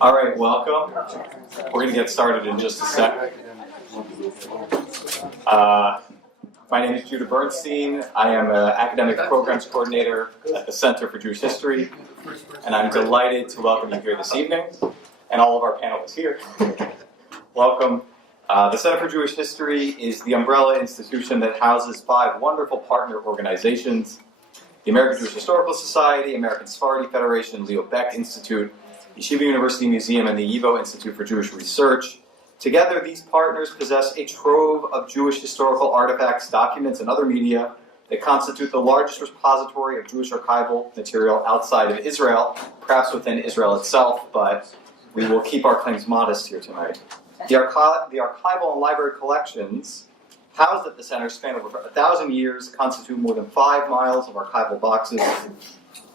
All right, welcome. We're going to get started in just a sec. My name is Judah Bernstein. I am an academic programs coordinator at the Center for Jewish History, and I'm delighted to welcome you here this evening, and all of our panelists here. Welcome. The Center for Jewish History is the umbrella institution that houses 5 wonderful partner organizations: the American Jewish Historical Society, American Sephardi Federation, Leo Beck Institute, Yeshiva University Museum, and the YIVO Institute for Jewish Research. Together, these partners possess a trove of Jewish historical artifacts, documents, and other media that constitute the largest repository of Jewish archival material outside of Israel, perhaps within Israel itself, but we will keep our claims modest here tonight. The archival and library collections housed at the center span over 1,000 years, constitute more than 5 miles of archival boxes,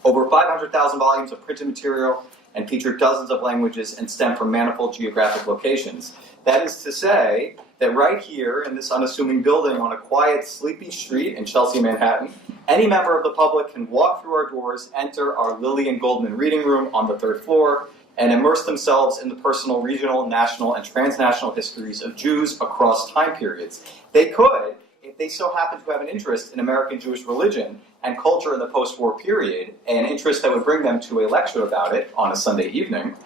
over 500,000 volumes of printed material, and feature dozens of languages and stem from manifold geographic locations. That is to say that right here in this unassuming building on a quiet, sleepy street in Chelsea, Manhattan, any member of the public can walk through our doors, enter our Lillian Goldman reading room on the 3rd floor, and immerse themselves in the personal, regional, national, and transnational histories of Jews across time periods. They could, if they so happen to have an interest in American Jewish religion and culture in the post-war period, an interest that would bring them to a lecture about it on a Sunday evening,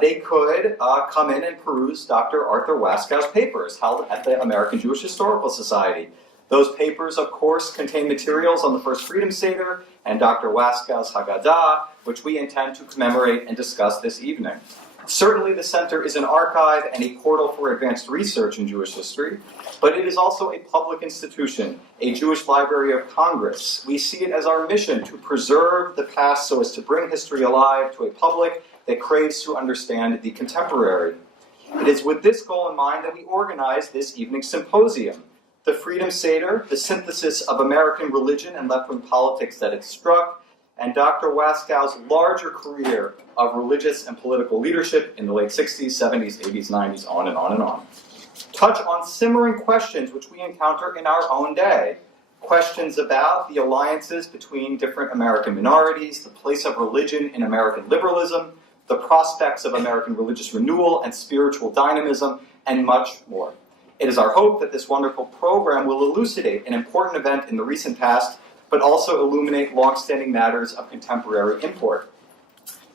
they could come in and peruse Dr. Arthur Waskow's papers held at the American Jewish Historical Society. Those papers, of course, contain materials on the first Freedom Seder and Dr. Waskow's Haggadah, which we intend to commemorate and discuss this evening. Certainly, the Center is an archive and a portal for advanced research in Jewish history, but it is also a public institution, a Jewish Library of Congress. We see it as our mission to preserve the past so as to bring history alive to a public that craves to understand the contemporary. It is with this goal in mind that we organize this evening's symposium. The Freedom Seder, the synthesis of American religion and left-wing politics that it struck, and Dr. Waskow's larger career of religious and political leadership in the late 60s, 70s, 80s, 90s, on and on and on. Touch on simmering questions which we encounter in our own day. Questions about the alliances between different American minorities, the place of religion in American liberalism, the prospects of American religious renewal and spiritual dynamism, and much more. It is our hope that this wonderful program will elucidate an important event in the recent past, but also illuminate long-standing matters of contemporary import.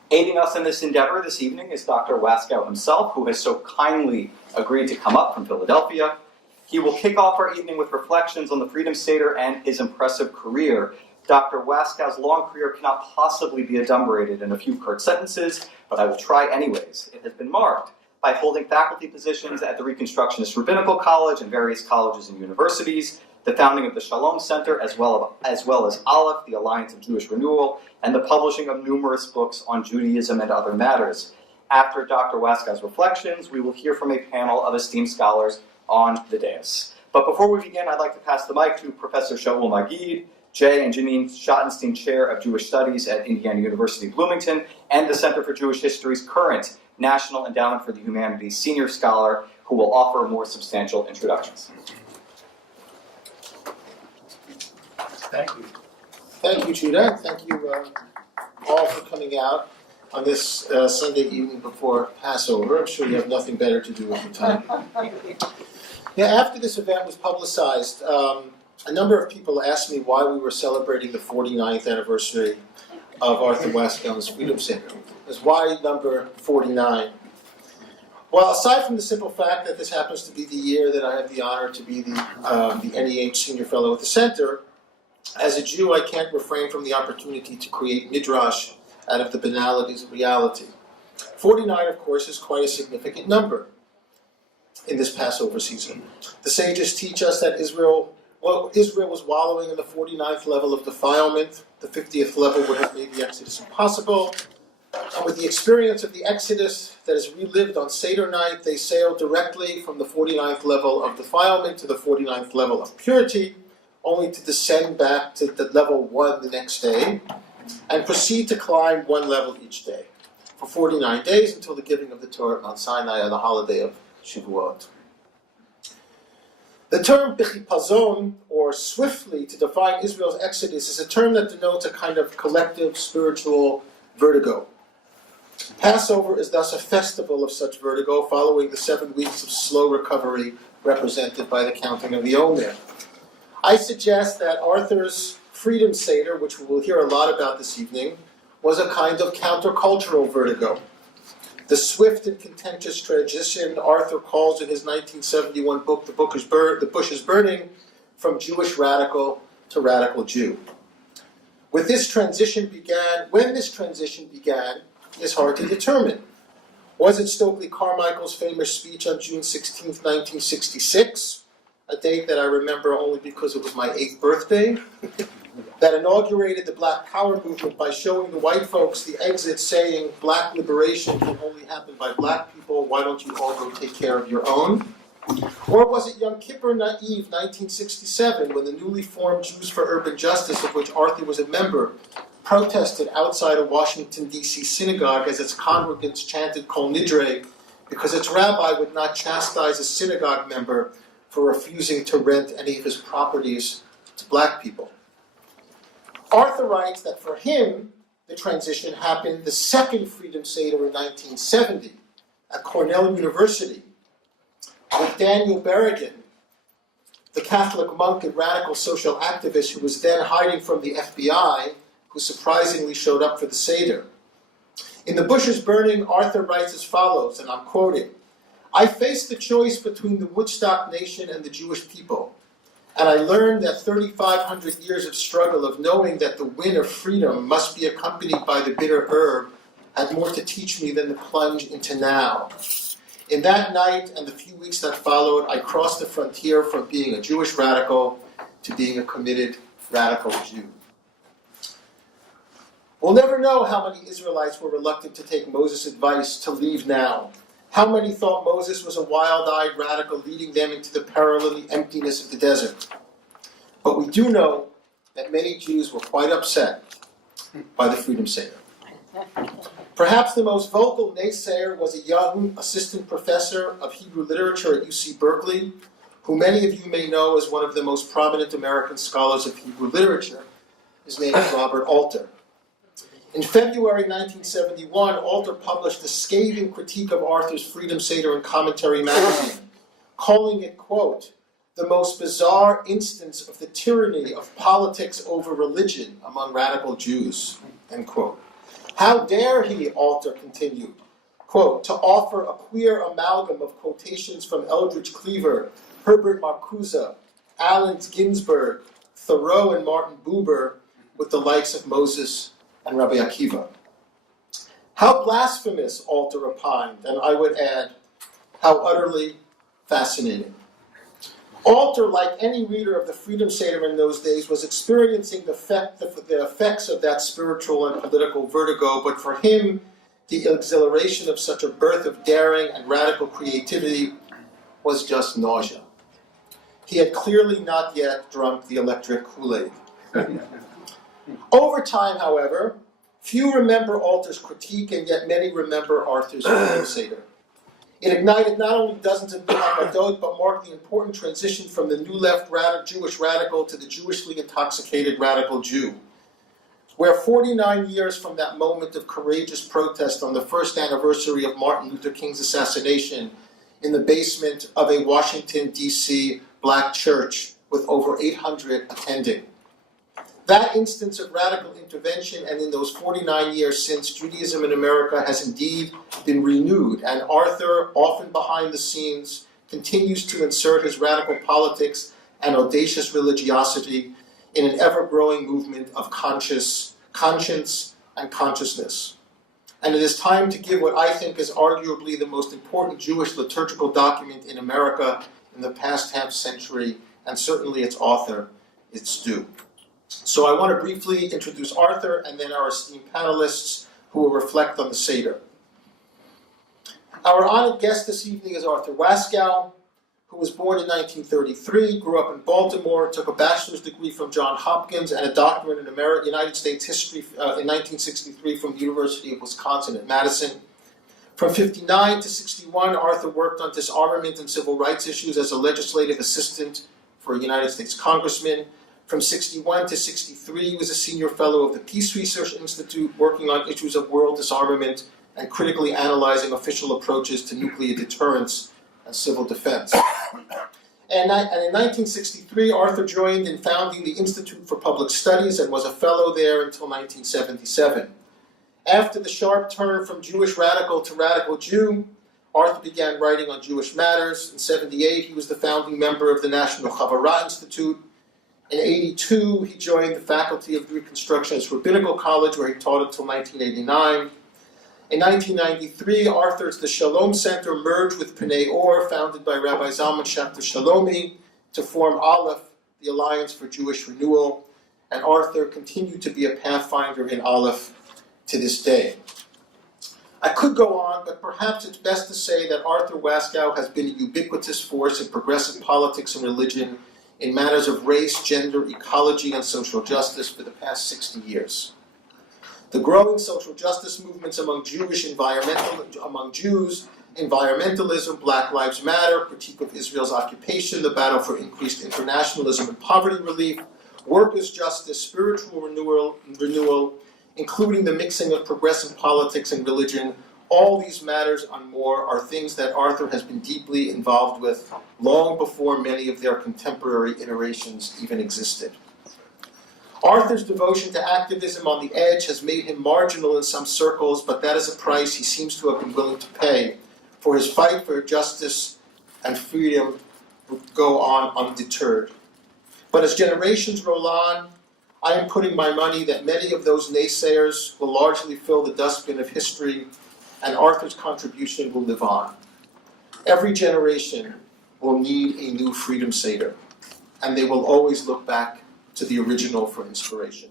Aiding us in this endeavor this evening is Dr. Waskow himself, who has so kindly agreed to come up from Philadelphia. He will kick off our evening with reflections on the Freedom Seder and his impressive career. Dr. Waskow's long career cannot possibly be adumbrated in a few curt sentences, but I will try anyways. It has been marked by holding faculty positions at the Reconstructionist Rabbinical College and various colleges and universities, the founding of the Shalom Center, as well as ALEPH, the Alliance of Jewish Renewal, and the publishing of numerous books on Judaism and other matters. After Dr. Waskow's reflections, we will hear from a panel of esteemed scholars on the dais. But before we begin, I'd like to pass the mic to Professor Shaul Magid, Jay and Janine Schottenstein Chair of Jewish Studies at Indiana University Bloomington, and the Center for Jewish History's current National Endowment for the Humanities Senior Scholar, who will offer more substantial introductions. Thank you. Thank you, Judah. Thank you all for coming out on this Sunday evening before Passover. I'm sure you have nothing better to do with your time. After this event was publicized, a number of people asked me why we were celebrating the 49th anniversary of Arthur Waskow's Freedom Seder. Why number 49? Well, aside from the simple fact that this happens to be the year that I have the honor to be the NEH Senior Fellow at the Center, as a Jew, I can't refrain from the opportunity to create midrash out of the banalities of reality. 49, of course, is quite a significant number in this Passover season. The sages teach us that Israel was wallowing in the 49th level of defilement. The 50th level would have made the Exodus impossible. And with the experience of the Exodus that is relived on Seder night, they sailed directly from the 49th level of defilement to the 49th level of purity, only to descend back to the level 1 the next day, and proceed to climb 1 level each day, for 49 days until the giving of the Torah on Sinai on the holiday of Shavuot. The term bichipazon, or swiftly, to define Israel's exodus, is a term that denotes a kind of collective spiritual vertigo. Passover is thus a festival of such vertigo following the 7 weeks of slow recovery represented by the counting of the Omer. I suggest that Arthur's Freedom Seder, which we will hear a lot about this evening, was a kind of countercultural vertigo. The swift and contentious transition Arthur calls in his 1971 book, The Bush is Burning, from Jewish radical to radical Jew. When this transition began, is hard to determine. Was it Stokely Carmichael's famous speech on June 16, 1966, a date that I remember only because it was my 8th birthday, that inaugurated the Black Power movement by showing the white folks the exit, saying black liberation can only happen by black people, why don't you all go take care of your own? Or was it Yom Kippur Naive, 1967, when the newly formed Jews for Urban Justice, of which Arthur was a member, protested outside a Washington, D.C. synagogue as its congregants chanted Kol Nidre because its rabbi would not chastise a synagogue member for refusing to rent any of his properties to black people. Arthur writes that for him, the transition happened the second Freedom Seder in 1970 at Cornell University with Daniel Berrigan, the Catholic monk and radical social activist who was then hiding from the FBI, who surprisingly showed up for the Seder. In The Bush is Burning, Arthur writes as follows, and I'm quoting, "I faced the choice between the Woodstock nation and the Jewish people. And I learned that 3,500 years of struggle, of knowing that the win of freedom must be accompanied by the bitter herb, had more to teach me than the plunge into now. In that night and the few weeks that followed, I crossed the frontier from being a Jewish radical to being a committed radical Jew." We'll never know how many Israelites were reluctant to take Moses' advice to leave now. How many thought Moses was a wild-eyed radical leading them into the peril and the emptiness of the desert? But we do know that many Jews were quite upset by the Freedom Seder. Perhaps the most vocal naysayer was a young assistant professor of Hebrew literature at UC Berkeley, who many of you may know as one of the most prominent American scholars of Hebrew literature. His name is Robert Alter. In February 1971, Alter published a scathing critique of Arthur's Freedom Seder in Commentary magazine, calling it, quote, "the most bizarre instance of the tyranny of politics over religion among radical Jews," end quote. How dare he, Alter continued, quote, "to offer a queer amalgam of quotations from Eldridge Cleaver, Herbert Marcuse, Allen Ginsberg, Thoreau, and Martin Buber with the likes of Moses and Rabbi Akiva. How blasphemous," Alter opined, and I would add, how utterly fascinating. Alter, like any reader of the Freedom Seder in those days, was experiencing the effects of that spiritual and political vertigo, but for him, the exhilaration of such a birth of daring and radical creativity was just nausea. He had clearly not yet drunk the electric Kool-Aid. Over time, however, few remember Alter's critique, and yet many remember Arthur's Freedom Seder. It ignited not only dozens of new Haggadot, but marked the important transition from the New Left Jewish radical to the Jewishly intoxicated radical Jew. Where 49 years from that moment of courageous protest on the first anniversary of Martin Luther King's assassination in the basement of a Washington, D.C. black church with over 800 attending. That instance of radical intervention, and in those 49 years since, Judaism in America has indeed been renewed, and Arthur, often behind the scenes, continues to insert his radical politics and audacious religiosity in an ever-growing movement of conscience and consciousness. And it is time to give what I think is arguably the most important Jewish liturgical document in America in the past half-century, and certainly its author, its due. So I want to briefly introduce Arthur and then our esteemed panelists who will reflect on the Seder. Our honored guest this evening is Arthur Waskow, who was born in 1933, grew up in Baltimore, took a bachelor's degree from Johns Hopkins and a doctorate in United States history in 1963 from the University of Wisconsin at Madison. From 1959 to 1961, Arthur worked on disarmament and civil rights issues as a legislative assistant for a United States congressman. From 1961 to 1963, he was a senior fellow of the Peace Research Institute, working on issues of world disarmament and critically analyzing official approaches to nuclear deterrence and civil defense. And in 1963, Arthur joined in founding the Institute for Public Studies and was a fellow there until 1977. After the sharp turn from Jewish radical to radical Jew, Arthur began writing on Jewish matters. In 1978, he was the founding member of the National Chavurah Institute. In 1982, he joined the faculty of the Reconstructionist Rabbinical College, where he taught until 1989. In 1993, Arthur's the Shalom Center merged with Pnei Or, founded by Rabbi Zalman Schachter Shalomi, to form Aleph, the Alliance for Jewish Renewal. And Arthur continued to be a pathfinder in Aleph to this day. I could go on, but perhaps it's best to say that Arthur Waskow has been a ubiquitous force in progressive politics and religion in matters of race, gender, ecology, and social justice for the past 60 years. The growing social justice movements among Jews, environmentalism, Black Lives Matter, critique of Israel's occupation, the battle for increased internationalism and poverty relief, workers' justice, spiritual renewal, including the mixing of progressive politics and religion, all these matters and more are things that Arthur has been deeply involved with long before many of their contemporary iterations even existed. Arthur's devotion to activism on the edge has made him marginal in some circles, but that is a price he seems to have been willing to pay, for his fight for justice and freedom would go on undeterred. But as generations roll on, I am putting my money that many of those naysayers will largely fill the dustbin of history, and Arthur's contribution will live on. Every generation will need a new Freedom Seder, and they will always look back to the original for inspiration.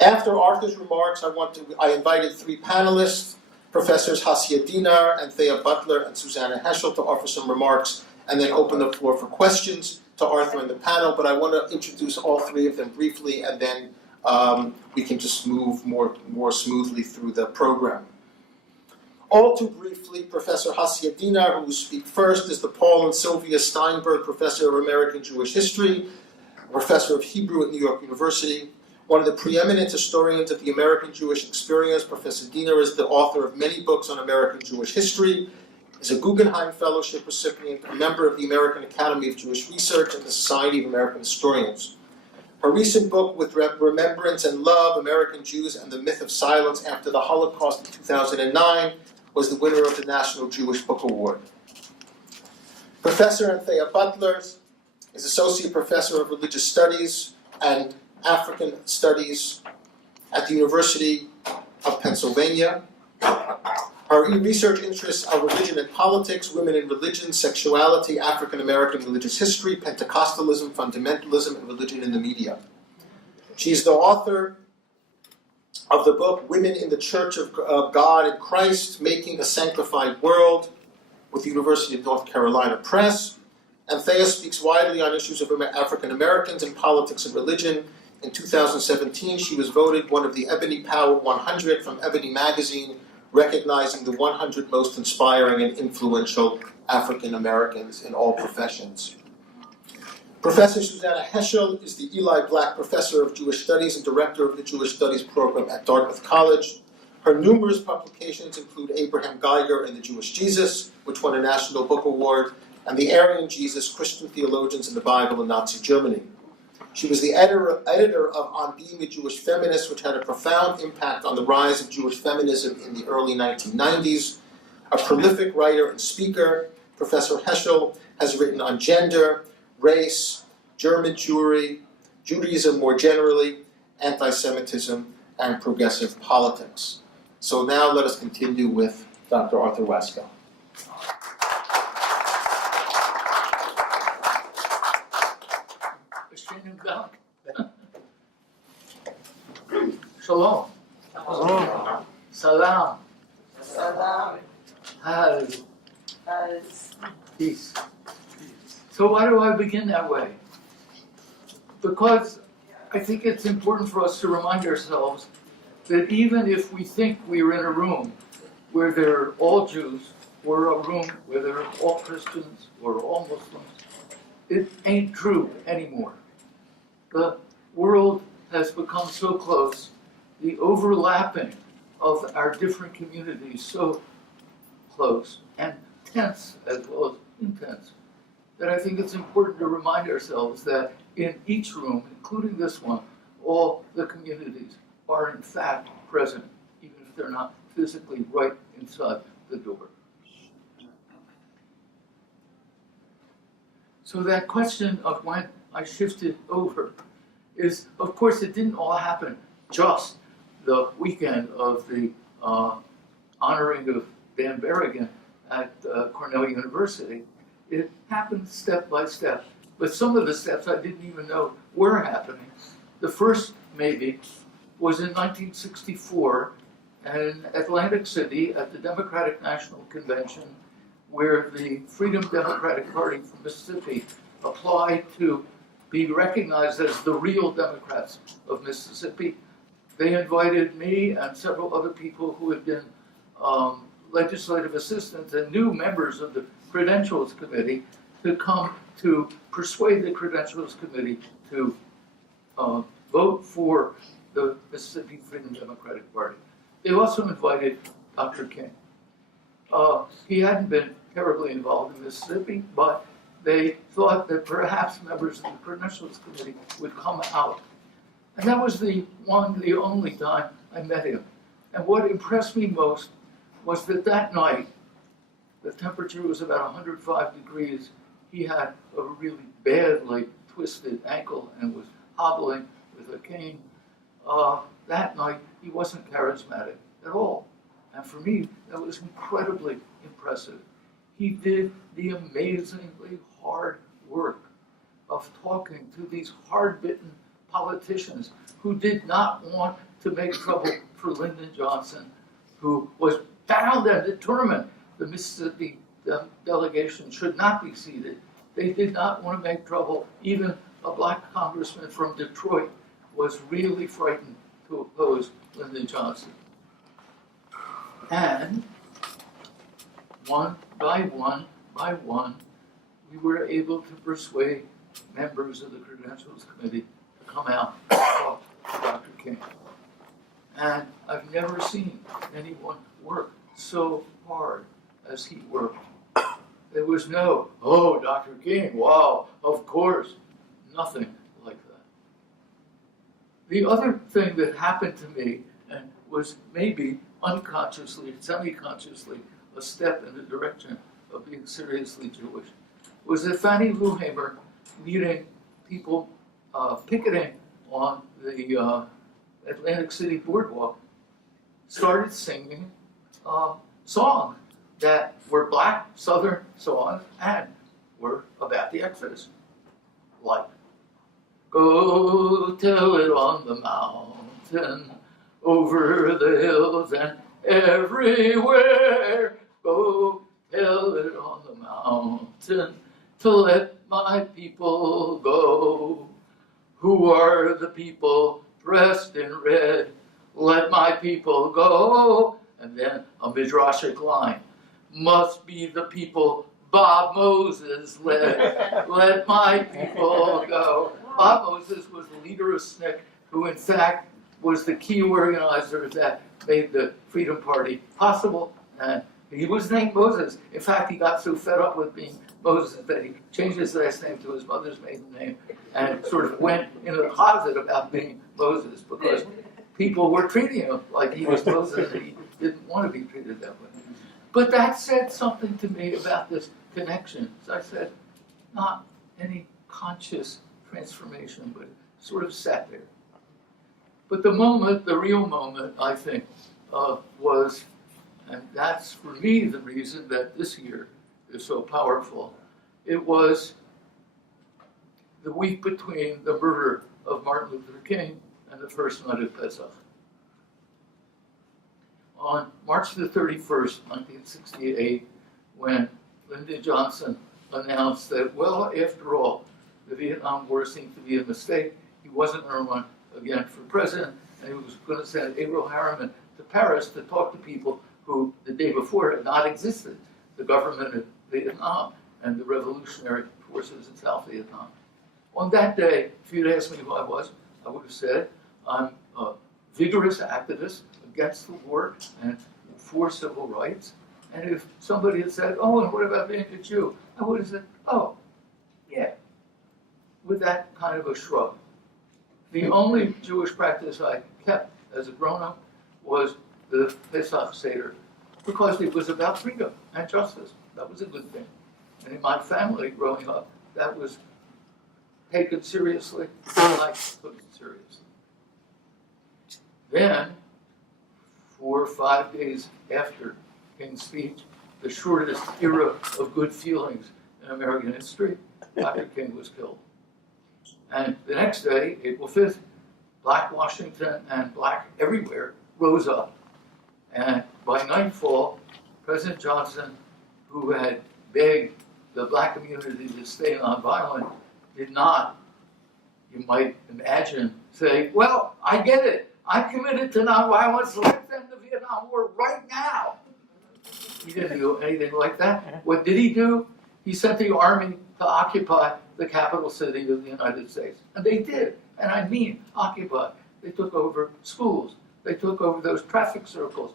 After Arthur's remarks, I invited three panelists, Professors Hasia Dinar and Thea Butler and Susanna Heschel, to offer some remarks, and then open the floor for questions to Arthur and the panel. But I want to introduce all three of them briefly, and then we can just move more smoothly through the program. All too briefly, Professor Hasia Dinar, who will speak first, is the Paul and Sylvia Steinberg Professor of American Jewish History, Professor of Hebrew at New York University, one of the preeminent historians of the American Jewish experience. Professor Dinar is the author of many books on American Jewish history, is a Guggenheim Fellowship recipient, a member of the American Academy of Jewish Research and the Society of American Historians. Her recent book, With Remembrance and Love, American Jews and the Myth of Silence After the Holocaust in 2009, was the winner of the National Jewish Book Award. Professor Anthea Butler is Associate Professor of Religious Studies and African Studies at the University of Pennsylvania. Her research interests are religion and politics, women in religion, sexuality, African American religious history, Pentecostalism, fundamentalism, and religion in the media. She's the author of the book Women in the Church of God in Christ, Making a Sanctified World, with the University of North Carolina Press. And Thea speaks widely on issues of African Americans and politics and religion. In 2017, she was voted one of the Ebony Power 100 from Ebony Magazine, recognizing the 100 most inspiring and influential African Americans in all professions. Professor Susanna Heschel is the Eli Black Professor of Jewish Studies and Director of the Jewish Studies program at Dartmouth College. Her numerous publications include Abraham Geiger and the Jewish Jesus, which won a National Book Award, and The Aryan Jesus, Christian Theologians in the Bible in Nazi Germany. She was the editor of On Being a Jewish Feminist, which had a profound impact on the rise of Jewish feminism in the early 1990s. A prolific writer and speaker, Professor Heschel has written on gender, race, German Jewry, Judaism more generally, anti-Semitism, and progressive politics. So now let us continue with Dr. Arthur Waskow. Shalom. Salam. Haz. Peace. So why do I begin that way? Because I think it's important for us to remind ourselves that even if we think we're in a room where they're all Jews, or a room where they're all Christians, or all Muslims, it ain't true anymore. The world has become so close, the overlapping of our different communities so close and tense as well as intense, that I think it's important to remind ourselves that in each room, including this one, all the communities are in fact present, even if they're not physically right inside the door. So that question of when I shifted over is, of course, it didn't all happen just the weekend of the honoring of Dan Berrigan at Cornell University. It happened step by step, but some of the steps I didn't even know were happening. The first, maybe, was in 1964 in Atlantic City at the Democratic National Convention, where the Freedom Democratic Party from Mississippi applied to be recognized as the real Democrats of Mississippi. They invited me and several other people who had been legislative assistants and new members of the Credentials Committee to come to persuade the Credentials Committee to vote for the Mississippi Freedom Democratic Party. They also invited Dr. King. He hadn't been terribly involved in Mississippi, but they thought that perhaps members of the Credentials Committee would come out. And that was the only time I met him. And what impressed me most was that that night, the temperature was about 105 degrees. He had a really badly twisted ankle and was hobbling with a cane. That night, he wasn't charismatic at all. And for me, that was incredibly impressive. He did the amazingly hard work of talking to these hard-bitten politicians who did not want to make trouble for Lyndon Johnson, who was bound and determined the Mississippi delegation should not be seated. They did not want to make trouble. Even a black congressman from Detroit was really frightened to oppose Lyndon Johnson. And one by one, we were able to persuade members of the Credentials Committee to come out and talk to Dr. King. And I've never seen anyone work so hard as he worked. There was no, oh, Dr. King, wow, of course, nothing like that. The other thing that happened to me, and was maybe unconsciously, semi-consciously, a step in the direction of being seriously Jewish, was that Fannie Lou Hamer, meeting people picketing on the Atlantic City boardwalk, started singing songs that were black Southern songs and were about the Exodus. Like, go tell it on the mountain, over the hills and everywhere. Go tell it on the mountain to let my people go. Who are the people dressed in red? Let my people go. And then a midrashic line. Must be the people Bob Moses led. Let my people go. Bob Moses was the leader of SNCC, who in fact was the key organizer that made the Freedom Party possible. And he was named Moses. In fact, he got so fed up with being Moses that he changed his last name to his mother's maiden name and sort of went in the closet about being Moses because people were treating him like he was Moses and he didn't want to be treated that way. But that said something to me about this connection. So I said, not any conscious transformation, but sort of sat there. But the moment, the real moment, I think, was, and that's for me the reason that this year is so powerful, it was the week between the murder of Martin Luther King and the first night of Pesach. On March the 31st, 1968, when Lyndon Johnson announced that, well, after all, the Vietnam War seemed to be a mistake, he wasn't going to run again for president, and he was going to send Averell Harriman to Paris to talk to people who the day before had not existed, the government of Vietnam and the revolutionary forces in South Vietnam. On that day, if you'd asked me who I was, I would have said, I'm a vigorous activist against the war and for civil rights. And if somebody had said, oh, and what about being a Jew? I would have said, oh, yeah, with that kind of a shrug. The only Jewish practice I kept as a grown-up was the Pesach Seder, because it was about freedom and justice. That was a good thing. And in my family growing up, that was taken seriously, and I took it seriously. Then, 4 or 5 days after King's speech, the shortest era of good feelings in American history, Dr. King was killed. And the next day, April 5th, Black Washington and Black everywhere rose up. And by nightfall, President Johnson, who had begged the Black community to stay nonviolent, did not, you might imagine, say, well, I get it. I'm committed to nonviolence. Let's end the Vietnam War right now. He didn't do anything like that. What did he do? He sent the army to occupy the capital city of the United States. And they did. And I mean occupy. They took over schools. They took over those traffic circles.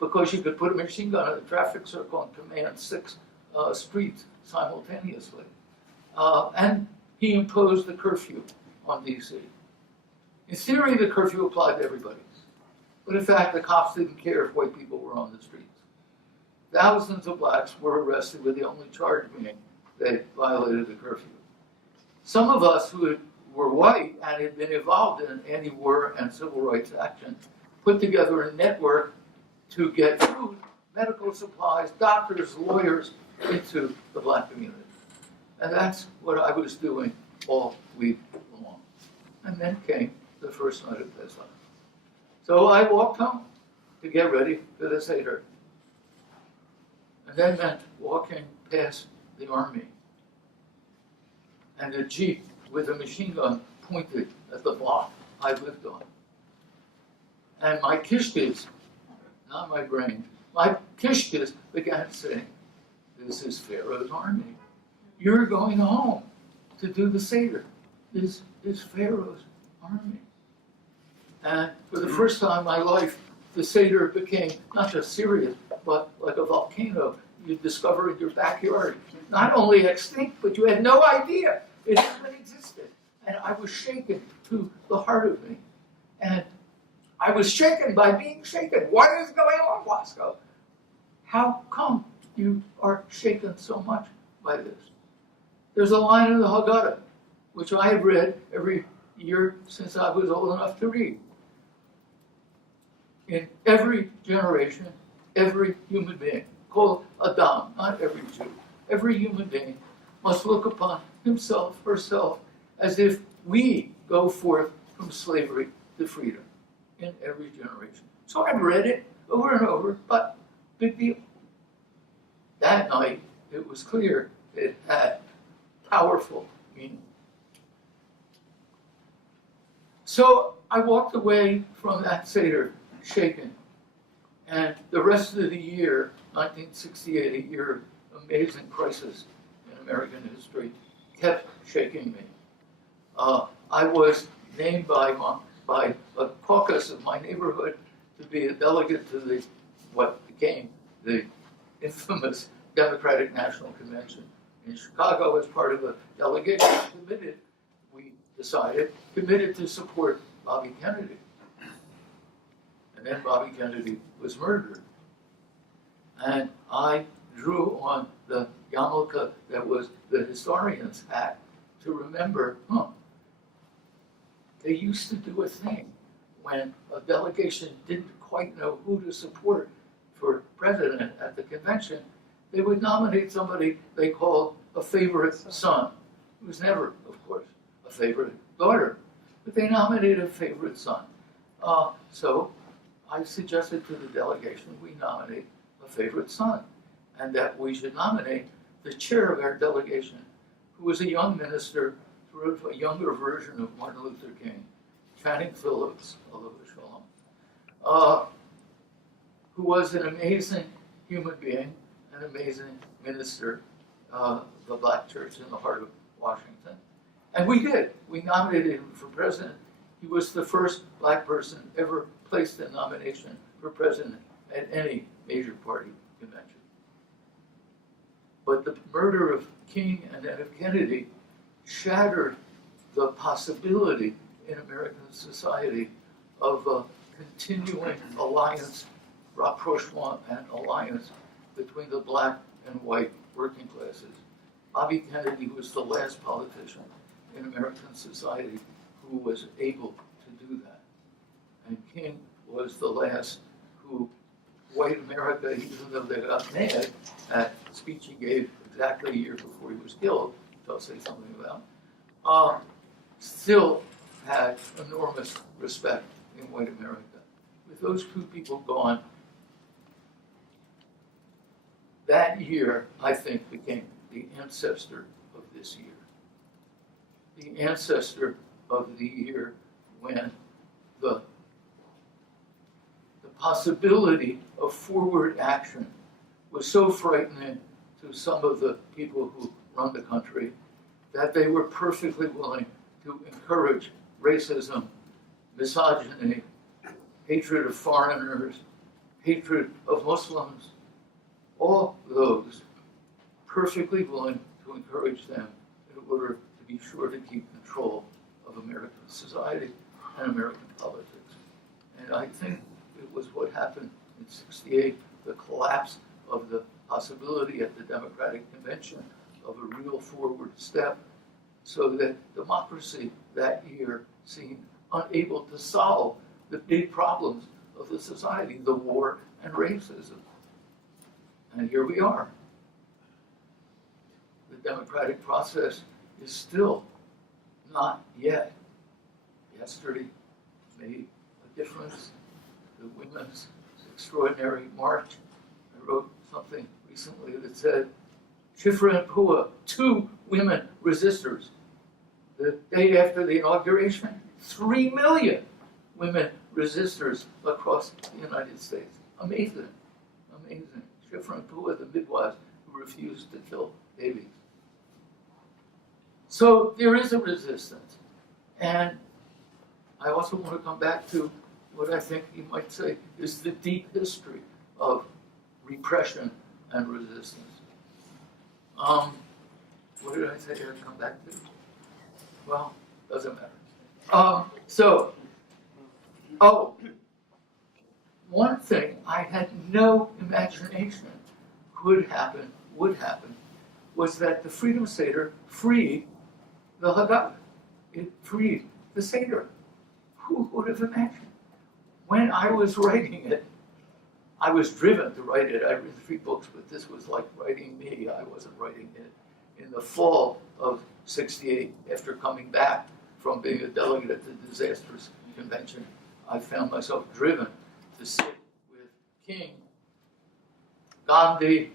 Because you could put a machine gun in a traffic circle and command 6 streets simultaneously. And he imposed the curfew on D.C. In theory, the curfew applied to everybody. But in fact, the cops didn't care if white people were on the streets. Thousands of blacks were arrested with the only charge being they violated the curfew. Some of us who were white and had been involved in anti-war and civil rights action put together a network to get food, medical supplies, doctors, lawyers into the black community. And that's what I was doing all week long. And then came the first night of Pesach. So I walked home to get ready for the Seder. And that meant walking past the army. And a jeep with a machine gun pointed at the block I lived on. And my kishkes, not my brain, my kishkes began saying, this is Pharaoh's army. You're going home to do the Seder. This is Pharaoh's army. And for the first time in my life, the Seder became not just serious, but like a volcano you discover in your backyard. Not only extinct, but you had no idea it even existed. And I was shaken to the heart of me. And I was shaken by being shaken. What is going on, Waskow? How come you are shaken so much by this? There's a line in the Haggadah, which I have read every year since I was old enough to read. In every generation, every human being, called Adam, not every Jew, every human being must look upon himself, herself, as if we go forth from slavery to freedom in every generation. So I've read it over and over, but big deal. That night, it was clear it had powerful meaning. So I walked away from that Seder shaken. And the rest of the year, 1968, a year of amazing crisis in American history, kept shaking me. I was named by a caucus of my neighborhood to be a delegate to what became the infamous Democratic National Convention in Chicago as part of a delegation committed to support Bobby Kennedy. And then Bobby Kennedy was murdered. And I drew on the yarmulke that was the historian's hat to remember, they used to do a thing when a delegation didn't quite know who to support for president at the convention. They would nominate somebody they called a favorite son. It was never, of course, a favorite daughter, but they nominated a favorite son. So I suggested to the delegation we nominate a favorite son, and that we should nominate the chair of our delegation, who was a young minister, sort of a younger version of Martin Luther King, Channing Phillips, who was an amazing human being, an amazing minister of the black church in the heart of Washington. And we did. We nominated him for president. He was the first black person ever placed a nomination for president at any major party convention. But the murder of King and then of Kennedy shattered the possibility in American society of a continuing alliance, rapprochement and alliance between the black and white working classes. Bobby Kennedy was the last politician in American society who was able to do that. And King was the last who, white America, even though they got mad at the speech he gave exactly a year before he was killed, which I'll say something about, still had enormous respect in white America. With those two people gone, that year, I think, became the ancestor of this year. The ancestor of the year when the possibility of forward action was so frightening to some of the people who run the country that they were perfectly willing to encourage racism, misogyny, hatred of foreigners, hatred of Muslims, all those perfectly willing to encourage them in order to be sure to keep control of American society and American politics. And I think it was what happened in '68, the collapse of the possibility at the Democratic Convention of a real forward step, so that democracy that year seemed unable to solve the big problems of the society, the war and racism. And here we are. The democratic process is still not yet. Yesterday made a difference. The women's extraordinary march. I wrote something recently that said, Shifra and Pua, 2 women resistors. The day after the inauguration, 3 million women resistors across the United States. Amazing, amazing. Shifra and Pua, the midwives who refused to kill babies. So there is a resistance. And I also want to come back to what I think you might say is the deep history of repression and resistance. What did I say I'd come back to? Well, doesn't matter. One thing I had no imagination could happen, would happen, was that the Freedom Seder freed the Haggadah. It freed the Seder. Who would have imagined? When I was writing it, I was driven to write it. I read 3 books, but this was like writing me. I wasn't writing it. In the fall of '68, after coming back from being a delegate at the disastrous convention, I found myself driven to sit with King, Gandhi,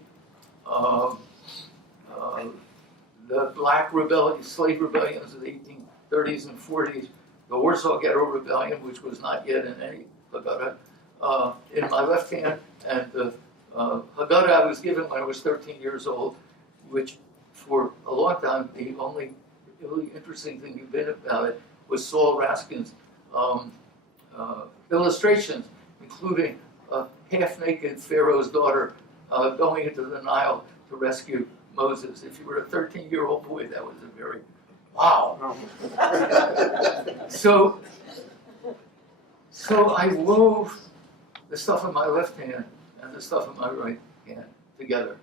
the black rebellion, slave rebellions of the 1830s and 40s, the Warsaw Ghetto Rebellion, which was not yet in any Haggadah, in my left hand, and the Haggadah I was given when I was 13 years old, which for a long time, the only really interesting thing you've been about it was Saul Raskin's illustrations, including a half-naked Pharaoh's daughter going into the Nile to rescue Moses. If you were a 13-year-old boy, that was a very, wow. So I wove the stuff in my left hand and the stuff in my right hand together.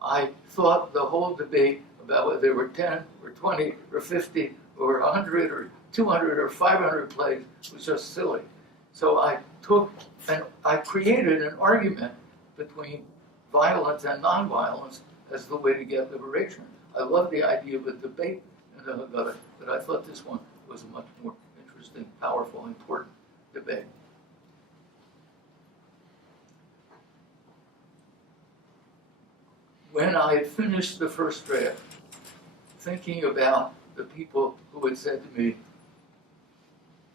I thought the whole debate about whether there were 10 or 20 or 50 or 100 or 200 or 500 plays was just silly. So I took and I created an argument between violence and nonviolence as the way to get liberation. I love the idea of a debate in the Haggadah, but I thought this one was a much more interesting, powerful, important debate. When I had finished the first draft, thinking about the people who had said to me,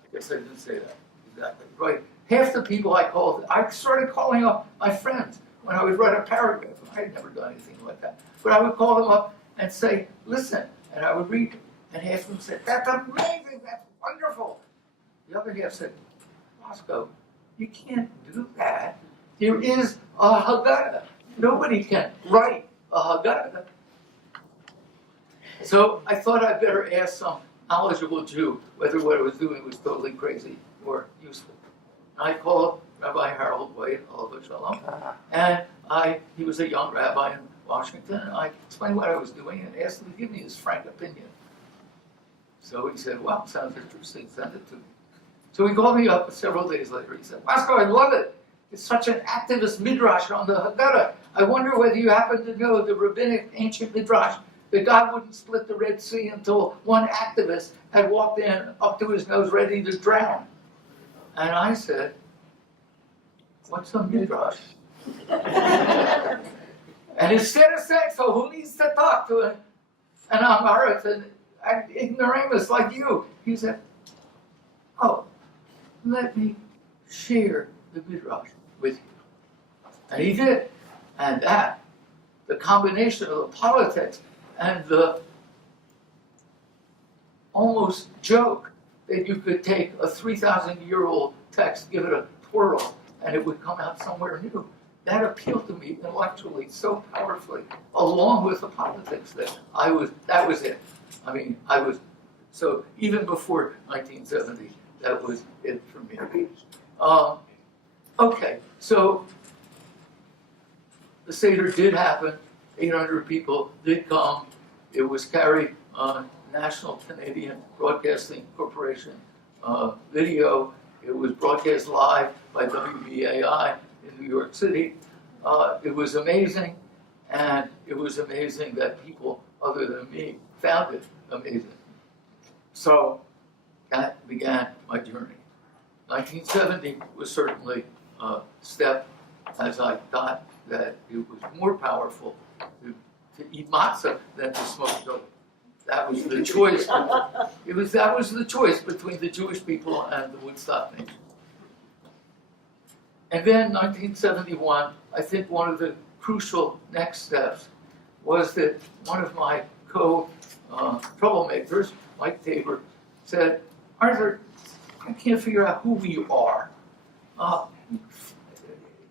I guess I didn't say that exactly, right? Half the people I started calling up my friends when I would write a paragraph. I had never done anything like that. But I would call them up and say, listen, and I would read, and half of them said, that's amazing, that's wonderful. The other half said, Waskow, You can't do that. There is a Haggadah. Nobody can write a Haggadah. So I thought I'd better ask some knowledgeable Jew whether what I was doing was totally crazy or useful. I called Rabbi Harold White, Alav Shalom, and he was a young rabbi in Washington, and I explained what I was doing and asked him to give me his frank opinion. So he said, well, sounds interesting, send it to me. So he called me up several days later. He said, Waskow, I love it. It's such an activist midrash on the Haggadah. I wonder whether you happen to know the rabbinic ancient midrash that God wouldn't split the Red Sea until one activist had walked in up to his nose ready to drown. And I said, what's a midrash? And instead of saying, so who needs to talk to an Amharit, an ignoramus like you? He said, oh, let me share the midrash with you. And he did. And that, the combination of the politics and the almost joke that you could take a 3,000-year-old text, give it a twirl, and it would come out somewhere new. That appealed to me intellectually so powerfully, along with the politics that that was it. I mean, so even before 1970, that was it for me. Okay, so the Seder did happen. 800 people did come. It was carried on National Canadian Broadcasting Corporation video. It was broadcast live by WBAI in New York City. It was amazing, and it was amazing that people other than me found it amazing. So that began my journey. 1970 was certainly a step as I thought that it was more powerful to eat matzah than to smoke dope. That was the choice. That was the choice between the Jewish people and the Woodstock Nation. And then 1971, I think one of the crucial next steps was that one of my troublemakers, Mike Tabor, said, Arthur, I can't figure out who we are.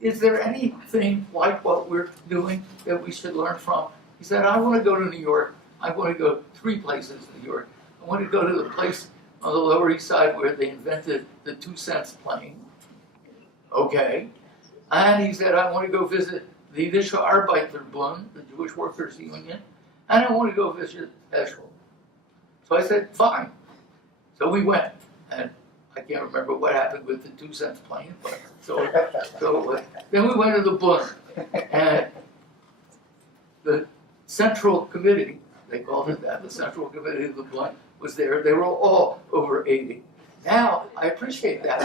Is there anything like what we're doing that we should learn from? He said, I want to go to New York. I want to go 3 places in New York. I want to go to the place on the Lower East Side where they invented the 2-cent plane. Okay. And he said, I want to go visit the Jüdische Arbeiterbund, the Jewish Workers' Union, and I want to go visit Heschel. So I said, fine. So we went, and I can't remember what happened with the 2-cent plane, but so then we went to the Bund, and the Central Committee, they called it that, the Central Committee of the Bund was there. They were all over 80. Now, I appreciate that.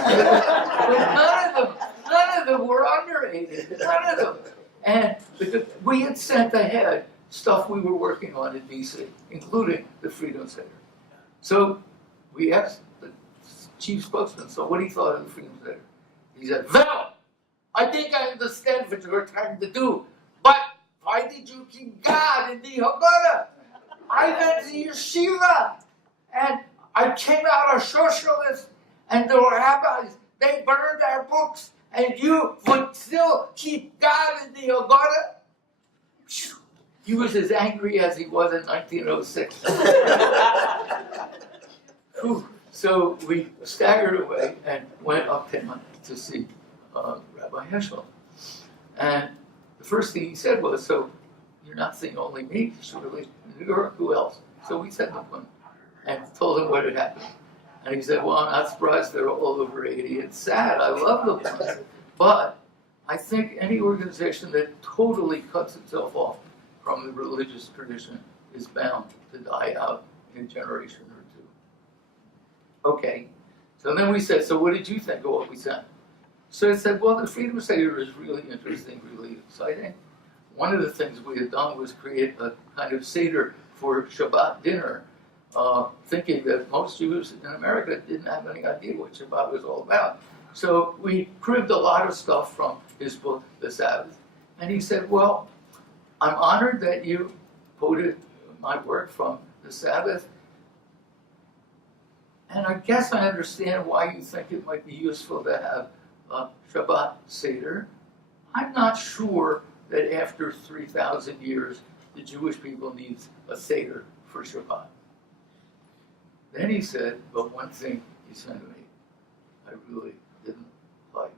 But none of them were under 80. None of them. And we had sent ahead stuff we were working on in D.C., including the Freedom Seder. So we asked the chief spokesman, so what he thought of the Freedom Seder. He said, well, I think I understand what you're trying to do, but why did you keep God in the Haggadah? I went to yeshiva, and I came out a socialist, and the rabbis, they burned our books, and you would still keep God in the Haggadah? He was as angry as he was in 1906. So we staggered away and went uptown to see Rabbi Heschel. And the first thing he said was, so you're not seeing only me, surely in New York, who else? So we sent him one and told him what had happened. And he said, well, I'm not surprised they're all over 80. It's sad, I love them. But I think any organization that totally cuts itself off from the religious tradition is bound to die out in a generation or two. Okay, so then we said, so what did you think of what we sent? So I said, well, the Freedom Seder is really interesting, really exciting. One of the things we had done was create a kind of Seder for Shabbat dinner, thinking that most Jews in America didn't have any idea what Shabbat was all about. So we cribbed a lot of stuff from his book, The Sabbath. And he said, well, I'm honored that you quoted my work from The Sabbath, and I guess I understand why you think it might be useful to have Shabbat Seder. I'm not sure that after 3,000 years, the Jewish people need a Seder for Shabbat. Then he said, but one thing he said to me, I really didn't like.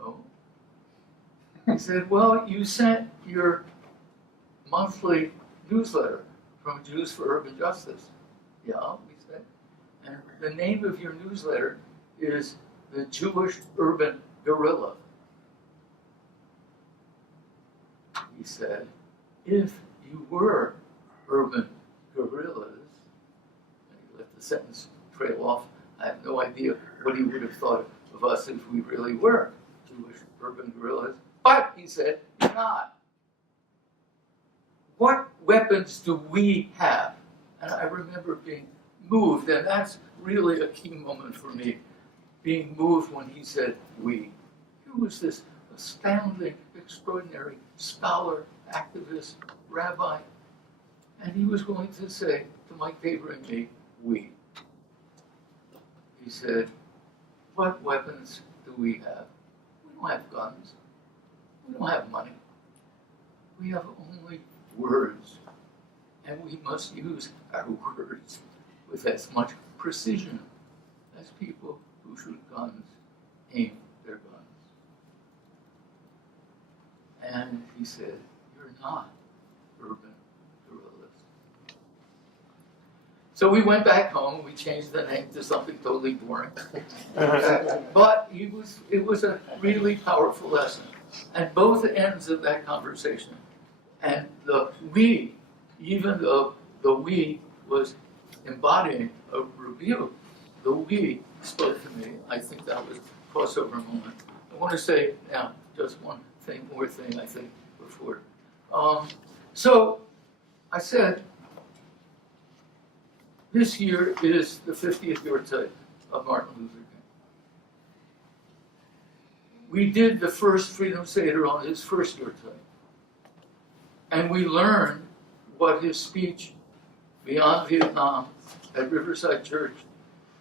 Oh. He said, well, you sent your monthly newsletter from Jews for Urban Justice. Yeah, he said. And the name of your newsletter is the Jewish Urban Guerrilla. He said, if you were urban guerrillas, and he let the sentence trail off, I have no idea what he would have thought of us if we really were Jewish urban guerrillas. But, he said, you're not. What weapons do we have? And I remember being moved, and that's really a key moment for me, being moved when he said we. He was this astounding, extraordinary scholar, activist, rabbi, and he was going to say to Mike Tabor and me, we. He said, what weapons do we have? We don't have guns. We don't have money. We have only words. And we must use our words with as much precision as people who shoot guns aim their guns. And he said, you're not urban guerrillas. So we went back home, we changed the name to something totally boring. But it was a really powerful lesson. And both ends of that conversation, and the we, even though the we was embodying a rebuke, the we spoke to me. I think that was a crossover moment. I want to say now just one more thing, I think, before. So I said, this year is the 50th birthday of Martin Luther King. We did the first Freedom Seder on his first birthday. And we learned what his speech beyond Vietnam at Riverside Church,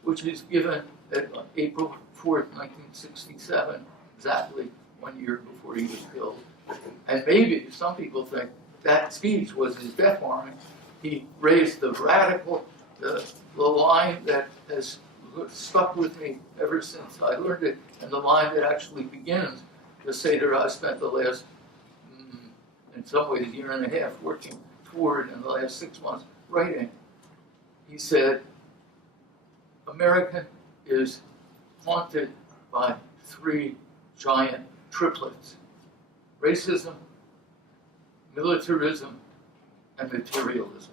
which was given at April 4th, 1967, exactly 1 year before he was killed. And maybe some people think that speech was his death warrant. He raised the radical, the line that has stuck with me ever since I learned it, and the line that actually begins the Seder I spent the last, in some ways, year and a half working toward, in the last 6 months, writing. He said, America is haunted by three giant triplets: racism, militarism, and materialism.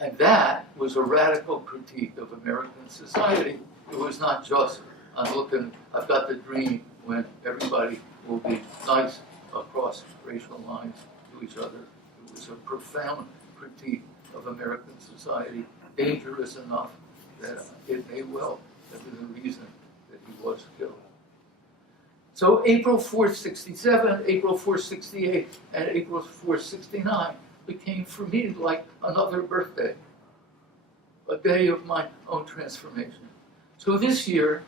And that was a radical critique of American society. It was not just, I've got the dream when everybody will be nice across racial lines to each other. It was a profound critique of American society, dangerous enough that it may well have been the reason that he was killed. So April 4th, 67, April 4th, 68, and April 4th, 69 became for me like another birthday, a day of my own transformation. So this year,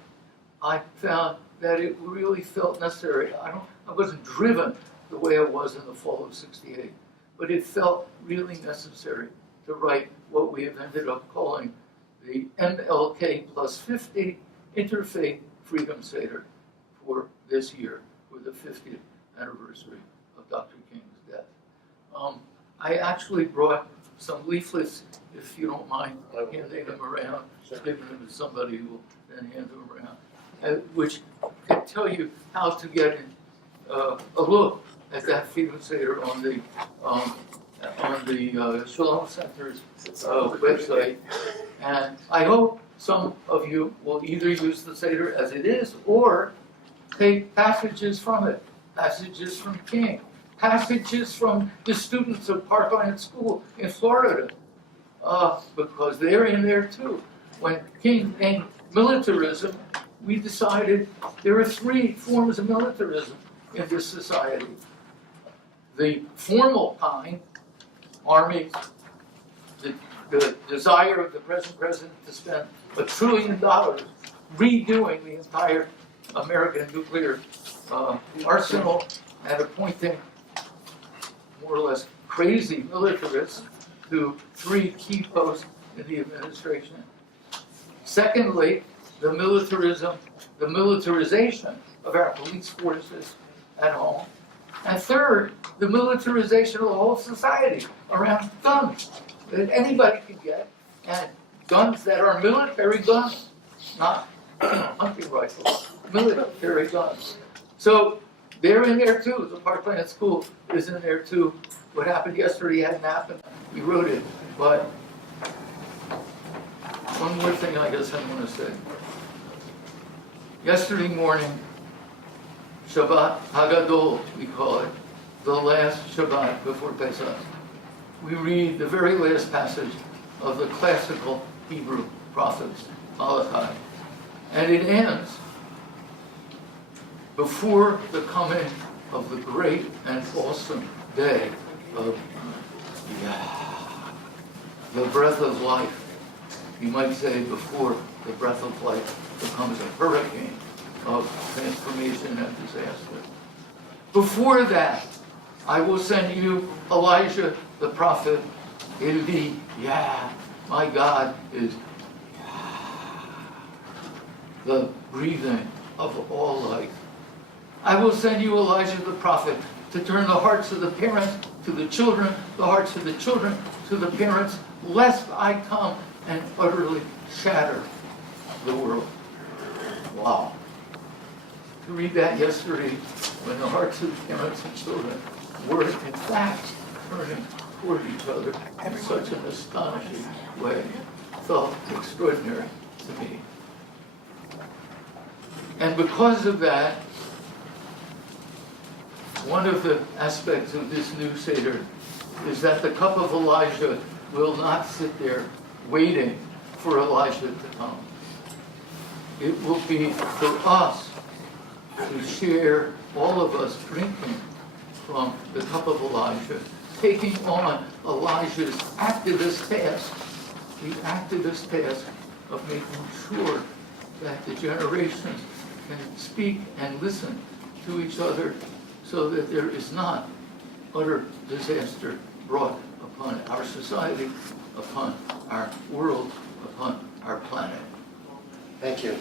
I found that it really felt necessary. I wasn't driven the way I was in the fall of 68, but it felt really necessary to write what we have ended up calling the MLK plus 50 Interfaith Freedom Seder for this year, for the 50th anniversary of Dr. King's death. I actually brought some leaflets, if you don't mind handing them around, giving them to somebody who will then hand them around, which can tell you how to get a look at that Freedom Seder on the Shalom Center's website. And I hope some of you will either use the Seder as it is or take passages from it, passages from King, passages from the students of Parkland School in Florida, because they're in there too. When King named militarism, we decided there are three forms of militarism in this society. The formal kind, armies, the desire of the present president to spend $1 trillion redoing the entire American nuclear arsenal and appointing more or less crazy militarists to 3 key posts in the administration. Secondly, the militarization of our police forces at home. And third, the militarization of the whole society around guns that anybody can get, and guns that are military guns, not hunting rifles, military guns. So they're in there too. The Parkland School is in there too. What happened yesterday hadn't happened. We wrote it. But one more thing I guess I want to say. Yesterday morning, Shabbat Haggadah, we call it, the last Shabbat before Pesach, we read the very last passage of the classical Hebrew prophets, Malachi. And it ends before the coming of the great and awesome day of the breath of life. You might say before the breath of life becomes a hurricane of transformation and disaster. Before that, I will send you Elijah the prophet. It'll be, my God is the breathing of all life. I will send you Elijah the prophet to turn the hearts of the parents to the children, the hearts of the children to the parents, lest I come and utterly shatter the world. Wow. To read that yesterday, when the hearts of the parents and children were in fact turning toward each other in such an astonishing way, felt extraordinary to me. And because of that, one of the aspects of this new Seder is that the cup of Elijah will not sit there waiting for Elijah to come. It will be for us to share, all of us drinking from the cup of Elijah, taking on Elijah's activist task, the activist task of making sure that the generations can speak and listen to each other so that there is not utter disaster brought upon our society, upon our world, upon our planet. Thank you.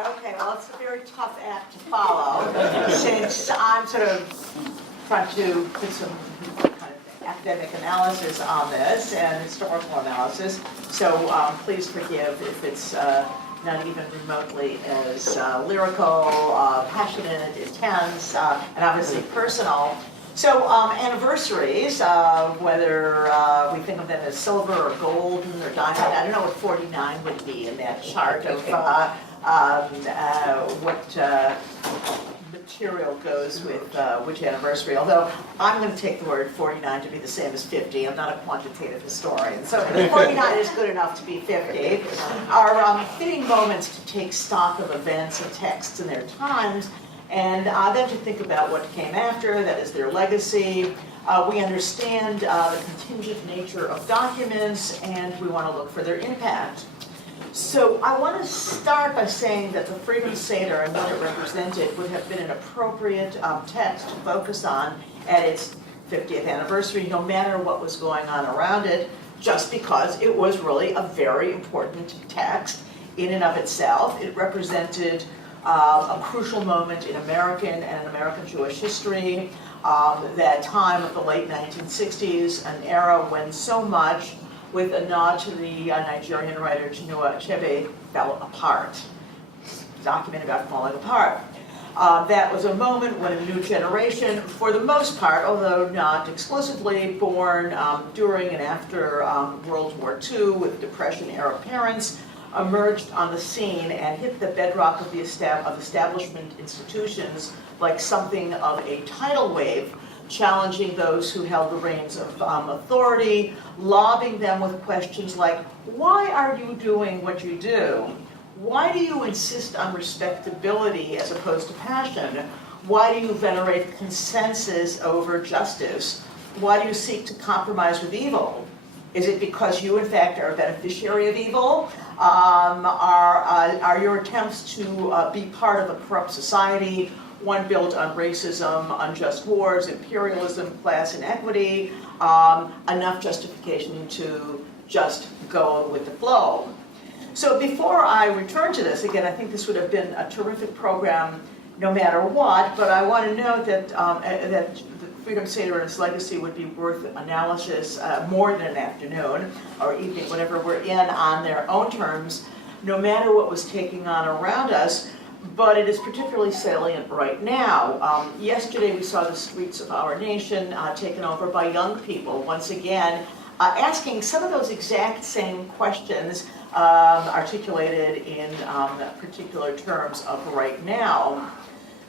Okay, well, it's a very tough act to follow, since I'm sort of trying to put some kind of academic analysis on this and historical analysis. So please forgive if it's not even remotely as lyrical, passionate, intense, and obviously personal. So anniversaries, whether we think of them as silver or gold or diamond, I don't know what 49 would be in that chart of what material goes with which anniversary, although I'm going to take the word 49 to be the same as 50. I'm not a quantitative historian, so 49 is good enough to be 50. Are fitting moments to take stock of events and texts in their times, and then to think about what came after, that is their legacy. We understand the contingent nature of documents, and we want to look for their impact. So I want to start by saying that the Freedom Seder and what it represented would have been an appropriate text to focus on at its 50th anniversary, no matter what was going on around it, just because it was really a very important text in and of itself. It represented a crucial moment in American and American Jewish history, that time of the late 1960s, an era when so much, with a nod to the Nigerian writer Chinua Achebe, fell apart. Document about falling apart. That was a moment when a new generation, for the most part, although not exclusively, born during and after World War II with Depression-era parents, emerged on the scene and hit the bedrock of the establishment institutions like something of a tidal wave, challenging those who held the reins of authority, lobbing them with questions like, why are you doing what you do? Why do you insist on respectability as opposed to passion? Why do you venerate consensus over justice? Why do you seek to compromise with evil? Is it because you, in fact, are a beneficiary of evil? Are your attempts to be part of a corrupt society, one built on racism, unjust wars, imperialism, class inequity, enough justification to just go with the flow? So before I return to this, again, I think this would have been a terrific program no matter what, but I want to note that that the Freedom Seder and its legacy would be worth analysis more than an afternoon or evening, whatever we're in, on their own terms, no matter what was taking on around us. But it is particularly salient right now. Yesterday we saw the streets of our nation taken over by young people, once again, asking some of those exact same questions articulated in particular terms of right now.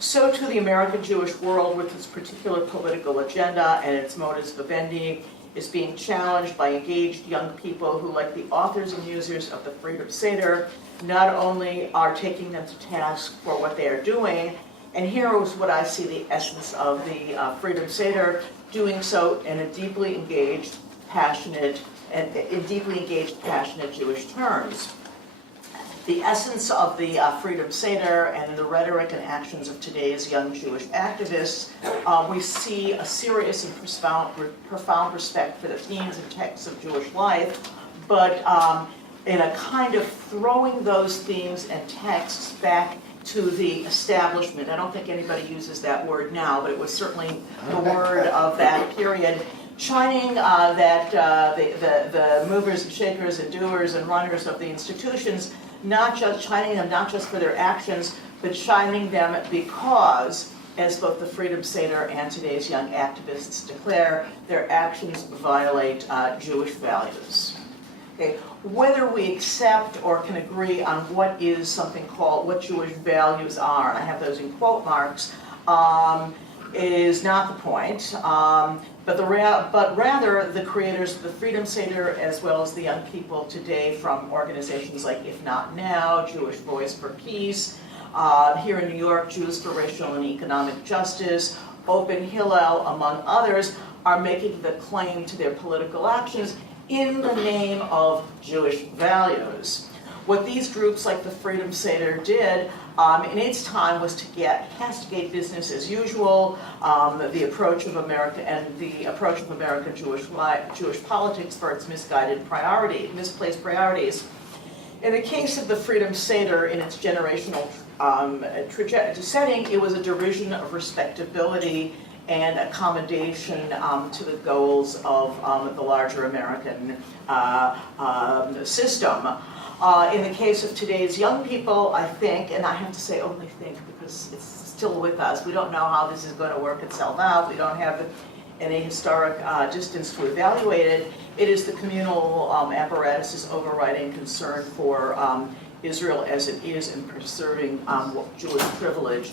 So to the American Jewish world, with its particular political agenda and its modus vivendi, is being challenged by engaged young people who, like the authors and users of the Freedom Seder, not only are taking them to task for what they are doing, and here is what I see the essence of the Freedom Seder, doing so in a deeply engaged, passionate, Jewish terms. The essence of the Freedom Seder and the rhetoric and actions of today's young Jewish activists, we see a serious and profound respect for the themes and texts of Jewish life, but in a kind of throwing those themes and texts back to the establishment. I don't think anybody uses that word now, but it was certainly the word of that period. Shining that the movers and shakers and doers and runners of the institutions, shining them not just for their actions, but shining them because, as both the Freedom Seder and today's young activists declare, their actions violate Jewish values. Okay. Whether we accept or can agree on what is something called what Jewish values are, and I have those in quote marks, is not the point. But rather, the creators of the Freedom Seder, as well as the young people today from organizations like If Not Now, Jewish Voice for Peace, here in New York, Jews for Racial and Economic Justice, Open Hillel, among others, are making the claim to their political actions in the name of Jewish values. What these groups like the Freedom Seder did in its time was to castigate business as usual, the approach of American Jewish politics for its misplaced priorities. In the case of the Freedom Seder, in its generational setting, it was a derision of respectability and accommodation to the goals of the larger American system. In the case of today's young people, I think, and I have to say only think because it's still with us, we don't know how this is going to work itself out, we don't have any historic distance to evaluate it, it is the communal apparatus's overriding concern for Israel as it is in preserving Jewish privilege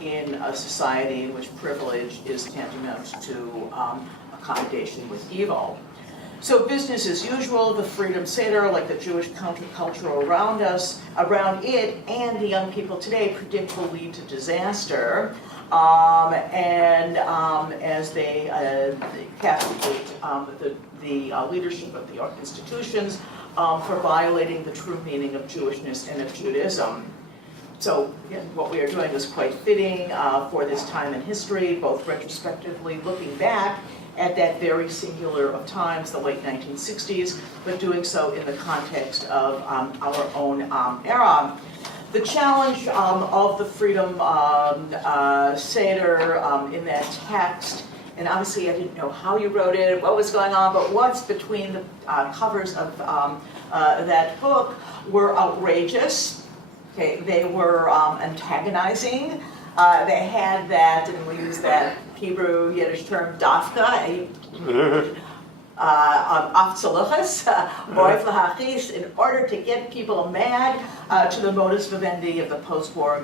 in a society in which privilege is tantamount to accommodation with evil. So business as usual, the Freedom Seder, like the Jewish counterculture around it, and the young people today predict will lead to disaster. As they castigate the leadership of the institutions for violating the true meaning of Jewishness and of Judaism. So again, what we are doing is quite fitting for this time in history, both retrospectively looking back at that very singular of times, the late 1960s, but doing so in the context of our own era. The challenge of the Freedom Seder in that text, and obviously I didn't know how you wrote it, what was going on, but what's between the covers of that book were outrageous. Okay, they were antagonizing. They had that, and we use that Hebrew Yiddish term dafka, in order to get people mad to the modus vivendi of the post-war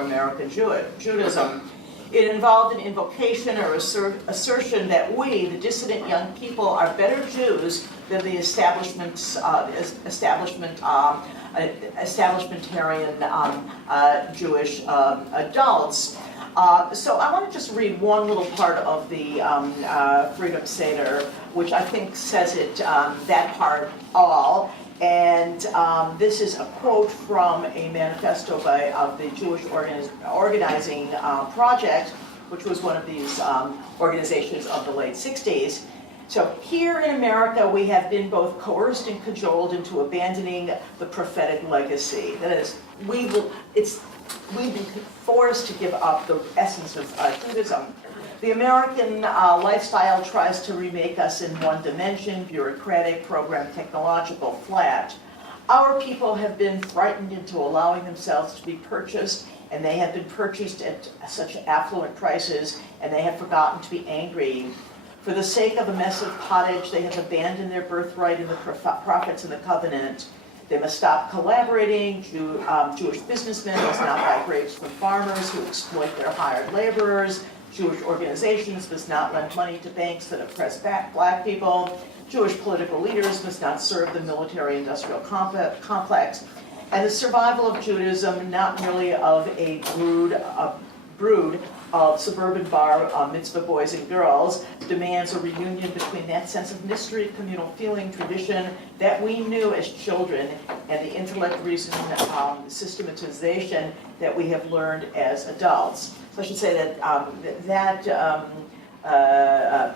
American Judaism. It involved an invocation or assertion that we, the dissident young people, are better Jews than the establishmentarian Jewish adults. So I want to just read one little part of the Freedom Seder, which I think says it, that part all. And this is a quote from a manifesto of the Jewish Organizing Project, which was one of these organizations of the late 60s. So here in America, we have been both coerced and cajoled into abandoning the prophetic legacy. That is, we've been forced to give up the essence of Judaism. The American lifestyle tries to remake us in one dimension, bureaucratic, program, technological, flat. Our people have been frightened into allowing themselves to be purchased, and they have been purchased at such affluent prices, and they have forgotten to be angry. For the sake of a mess of pottage, they have abandoned their birthright in the prophets and the covenant. They must stop collaborating. Jewish businessmen must not buy grapes from farmers who exploit their hired laborers. Jewish organizations must not lend money to banks that oppress black people. Jewish political leaders must not serve the military-industrial complex. And the survival of Judaism, not merely of a brood of suburban bar mitzvah boys and girls, demands a reunion between that sense of mystery, communal feeling, tradition that we knew as children, and the intellect, reason, systematization that we have learned as adults. So I should say that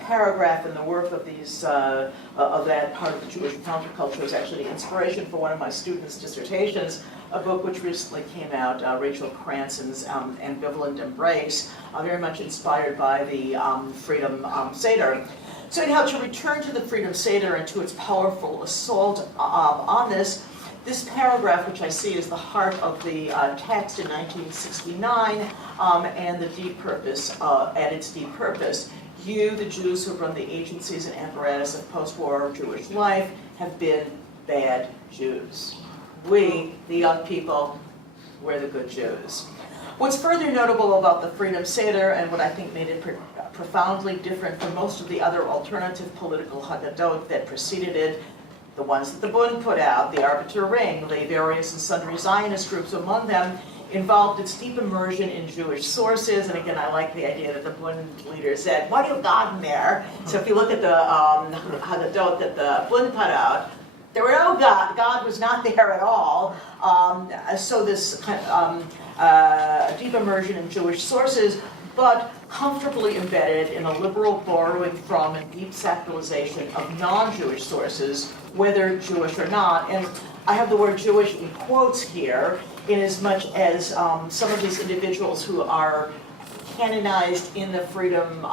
paragraph in the work of these of that part of the Jewish counterculture is actually the inspiration for one of my students' dissertations, a book which recently came out, Rachel Cranson's Ambivalent Embrace, very much inspired by the Freedom Seder. So anyhow, to return to the Freedom Seder and to its powerful assault on this paragraph, which I see is the heart of the text in 1969, and the deep purpose, at its deep purpose. You, the Jews who run the agencies and apparatus of post-war Jewish life, have been bad Jews. We, the young people, we're the good Jews. What's further notable about the Freedom Seder, and what I think made it profoundly different from most of the other alternative political Haggadot that preceded it, the ones that the Bund put out, the Arbiter Ring, the various and sundry Zionist groups among them, involved its deep immersion in Jewish sources. And again, I like the idea that the Bund leader said, what have you gotten there? So if you look at the Haggadot that the Bund put out, there were no God. God was not there at all. So this kind of deep immersion in Jewish sources, but comfortably embedded in a liberal borrowing from and deep sacralization of non-Jewish sources, whether Jewish or not. And I have the word Jewish in quotes here, in as much as some of these individuals who are canonized in the Freedom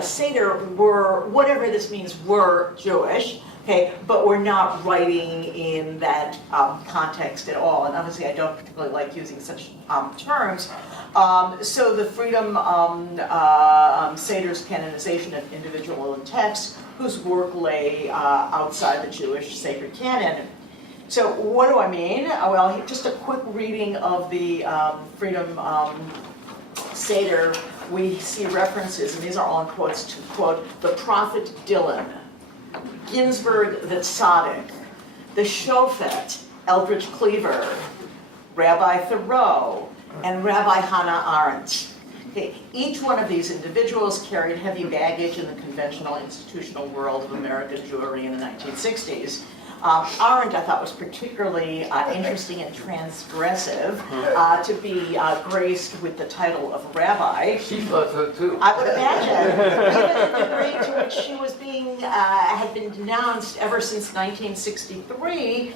Seder were, whatever this means, were Jewish. Okay, but we're not writing in that context at all, and obviously I don't particularly like using such terms. So the Freedom Seder's canonization of individual and text whose work lay outside the Jewish sacred canon. So what do I mean? Well, just a quick reading of the Freedom Seder. We see references, and these are all in quotes, to quote, the prophet Dylan, Ginsburg the Tzaddik, the Shofet, Eldridge Cleaver, Rabbi Thoreau, and Rabbi Hannah Arendt. Okay, each one of these individuals carried heavy baggage in the conventional institutional world of American Jewry in the 1960s. Arendt, I thought, was particularly interesting and transgressive to be graced with the title of rabbi. She thought so too. I would imagine, even the degree to which she was being, had been denounced ever since 1963,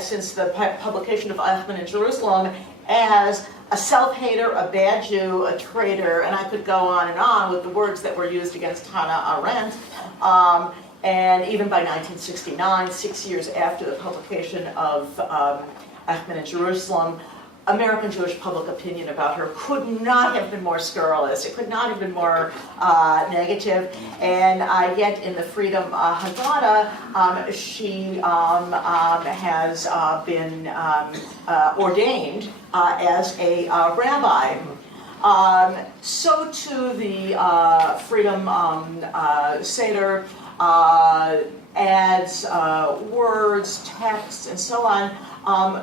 since the publication of Eichmann in Jerusalem, as a self-hater, a bad Jew, a traitor, and I could go on with the words that were used against Hannah Arendt. And even by 1969, 6 years after the publication of Eichmann in Jerusalem, American Jewish public opinion about her could not have been more scurrilous. It could not have been more negative. And yet in the Freedom Haggadah, she has been ordained as a rabbi. So too the Freedom Seder adds words, texts, and so on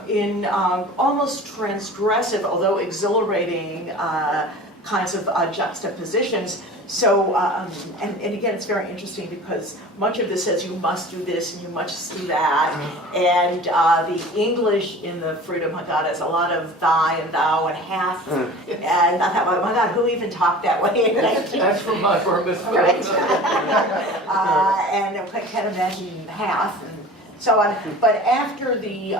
in almost transgressive, although exhilarating kinds of juxtapositions. So, and again, it's very interesting because much of this says you must do this and you must do that. And the English in the Freedom Haggadah is a lot of thy and thou and hath. And I thought, oh my God, who even talked that way? That's from my bar mitzvah. Right. And I can't imagine hath and so on. But after the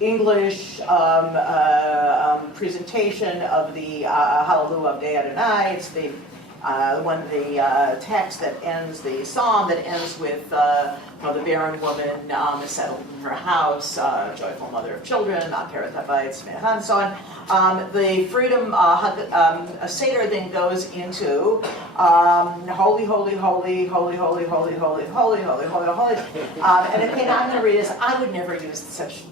English presentation of the Hallelujah of Dei Adonai, it's the text that ends, the psalm that ends with the barren woman is settled in her house, joyful mother of children, Akeret Habayit, and so on. The Freedom Seder then goes into holy, holy, holy, holy, holy, holy, holy, holy, holy, holy, holy. And the thing I'm going to read is, I would never use such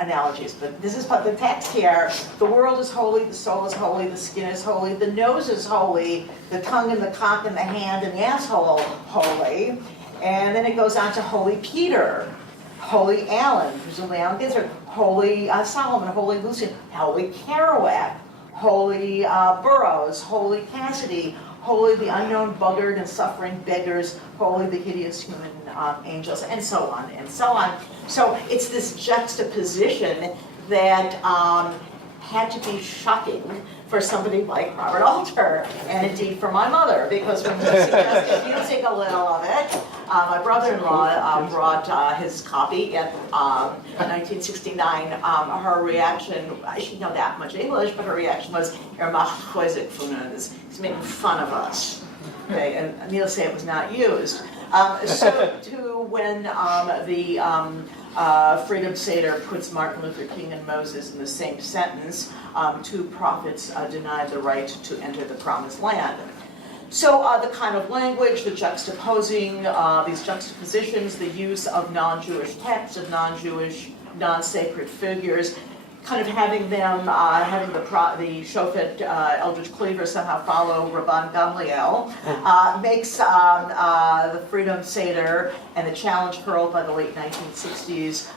analogies, but this is what the text here. The world is holy, the soul is holy, the skin is holy, the nose is holy, the tongue and the cock and the hand and the asshole holy. And then it goes on to Holy Peter, Holy Alan, presumably Alan Ginsberg, Holy Solomon, Holy Lucian, Holy Kerouac, Holy Burroughs, Holy Cassidy, Holy the unknown buggard and suffering beggars, holy the hideous human angels, and so on and so on. So it's this juxtaposition that had to be shocking for somebody like Robert Alter, and indeed for my mother, because when we suggested using a little of it, my brother-in-law brought his copy in 1969. Her reaction, she didn't know that much English, but her reaction was, he's making fun of us. Okay, and needless to say, it was not used. So too, when the Freedom Seder puts Martin Luther King and Moses in the same sentence, two prophets denied the right to enter the promised land. So the kind of language, the juxtaposing, these juxtapositions, the use of non-Jewish texts, of non-Jewish, non-sacred figures, kind of having them, having the Shofet Eldridge Cleaver somehow follow Rabban Gamliel, makes the Freedom Seder and the challenge hurled by the late 1960s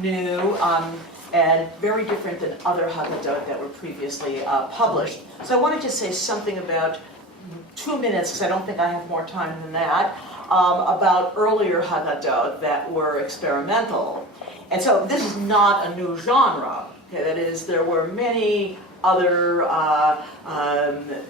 new and very different than other Haggadot that were previously published. So I wanted to say something about 2 minutes, because I don't think I have more time than that, about earlier Haggadot that were experimental. And so this is not a new genre. Okay, that is, there were many other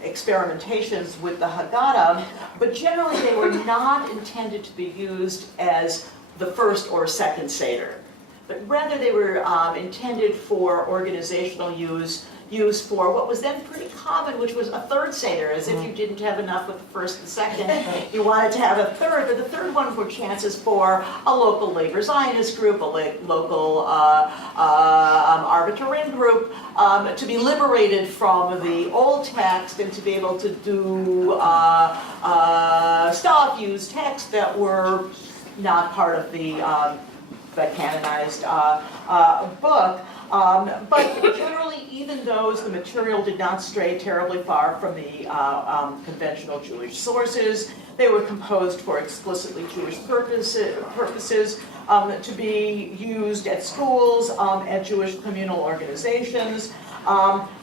experimentations with the Haggadah, but generally they were not intended to be used as the first or second Seder, but rather they were intended for organizational use for what was then pretty common, which was a third Seder, as if you didn't have enough with the first and second, you wanted to have a third, but the third one were chances for a local labor Zionist group, a local Arbiterin group, to be liberated from the old text and to be able to do stuff, use texts that were not part of the canonized book. But generally, even those, the material did not stray terribly far from the conventional Jewish sources. They were composed for explicitly Jewish purposes to be used at schools, at Jewish communal organizations.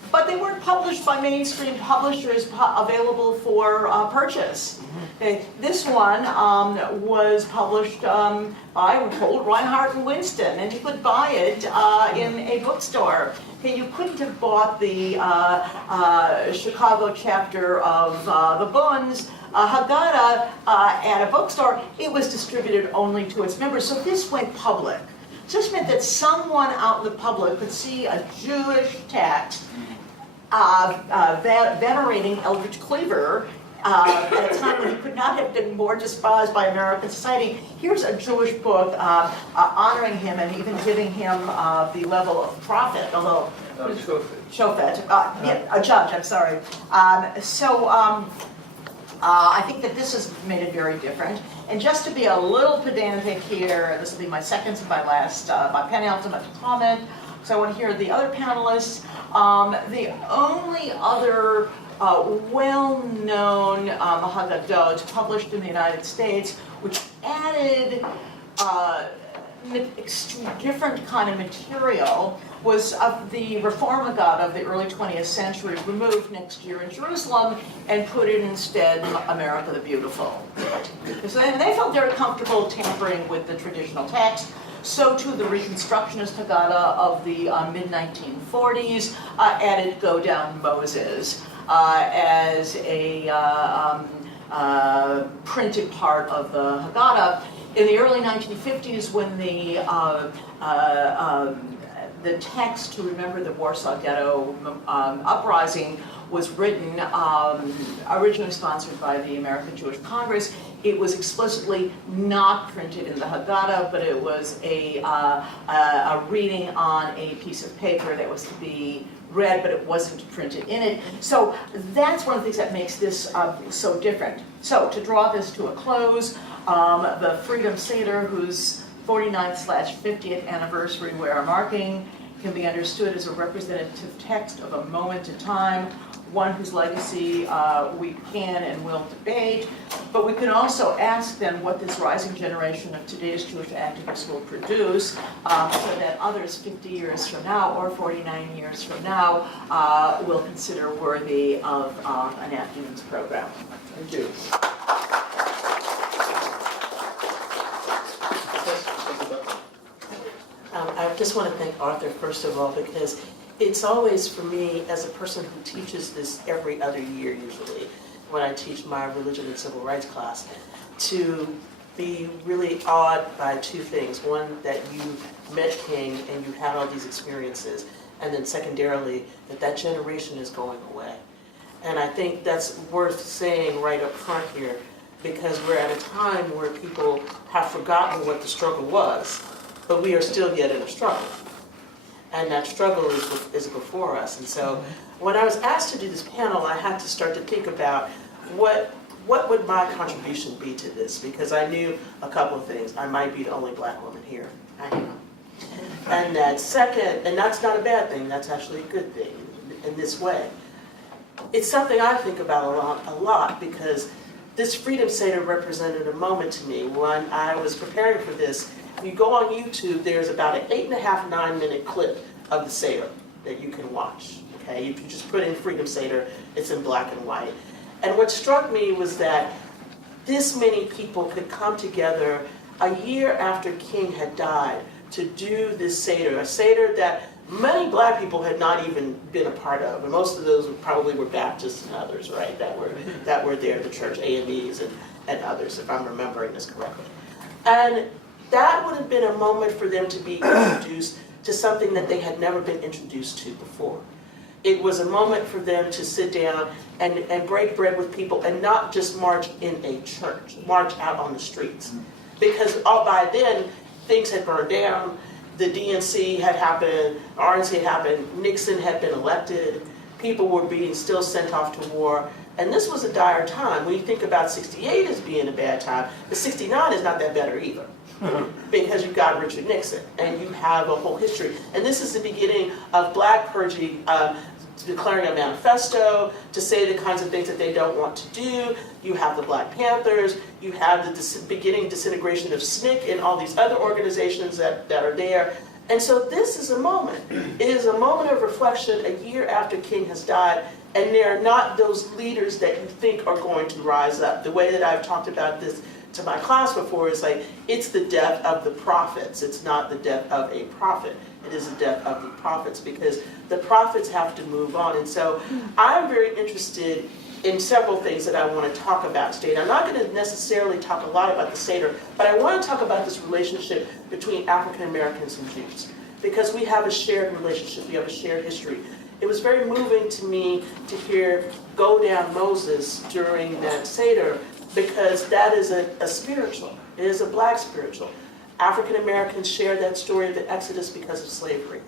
But they weren't published by mainstream publishers available for purchase. Okay, this one was published by Reinhardt and Winston, and you could buy it in a bookstore. Okay, you couldn't have bought the Chicago chapter of the Bunds Haggadah at a bookstore. It was distributed only to its members, so this went public. So this meant that someone out in the public could see a Jewish text venerating Eldridge Cleaver at a time when he could not have been more despised by American society. Here's a Jewish book honoring him and even giving him the level of prophet, although Shofet, a judge, I'm sorry. I think that this has made it very different. And just to be a little pedantic here, this will be my second to my last, my penultimate comment, so I want to hear the other panelists. The only other well-known Haggadot published in the United States, which added different kind of material was of the Reform Haggadah of the early 20th century, removed next year in Jerusalem and put in instead America the Beautiful. So they felt very comfortable tampering with the traditional text. So too the Reconstructionist Haggadah of the mid-1940s added Go Down Moses as a printed part of the Haggadah. In the early 1950s, when the text to remember the Warsaw Ghetto uprising was written, originally sponsored by the American Jewish Congress, it was explicitly not printed in the Haggadah, but it was a reading on a piece of paper that was to be read, but it wasn't printed in it. So that's one of the things that makes this so different. So to draw this to a close, the Freedom Seder, whose 49th/50th anniversary we are marking, can be understood as a representative text of a moment in time, one whose legacy we can and will debate, but we can also ask then what this rising generation of today's Jewish activists will produce so that others 50 years from now or 49 years from now will consider worthy of enacting this program. Thank you. I just want to thank Arthur, first of all, because it's always, for me, as a person who teaches this every other year, usually, when I teach my religion and civil rights class, to be really awed by two things. One, that you met King and you had all these experiences, and then secondarily, that generation is going away. And I think that's worth saying right up front here, because we're at a time where people have forgotten what the struggle was, but we are still yet in a struggle. And that struggle is before us. And so when I was asked to do this panel, I had to start to think about what would my contribution be to this, because I knew a couple of things. I might be the only black woman here. I am. And that second, and that's not a bad thing, that's actually a good thing in this way. It's something I think about a lot because this Freedom Seder represented a moment to me when I was preparing for this. If you go on YouTube, there's about an 8.5, 9-minute clip of the Seder that you can watch. Okay, if you just put in Freedom Seder, it's in black and white. And what struck me was that this many people could come together a year after King had died to do this Seder, a Seder that many black people had not even been a part of, and most of those probably were Baptists and others, right, that were there, the church AMEs and others, if I'm remembering this correctly. And that would have been a moment for them to be introduced to something that they had never been introduced to before. It was a moment for them to sit down and break bread with people and not just march in a church, march out on the streets. Because all by then, things had burned down, the DNC had happened, RNC had happened, Nixon had been elected, people were being still sent off to war, and this was a dire time. When you think about 68 as being a bad time, the 69 is not that better either. Because you've got Richard Nixon, and you have a whole history. And this is the beginning of black purging, declaring a manifesto to say the kinds of things that they don't want to do. You have the Black Panthers, you have the beginning disintegration of SNCC and all these other organizations that are there. And so this is a moment. It is a moment of reflection a year after King has died, and they're not those leaders that you think are going to rise up. The way that I've talked about this to my class before is like, it's the death of the prophets. It's not the death of a prophet. It is the death of the prophets, because the prophets have to move on. And so I'm very interested in several things that I want to talk about today. And I'm not going to necessarily talk a lot about the Seder, but I want to talk about this relationship between African Americans and Jews, because we have a shared relationship, we have a shared history. It was very moving to me to hear Go Down Moses during that Seder, because that is a spiritual. It is a black spiritual. African Americans share that story of the Exodus because of slavery.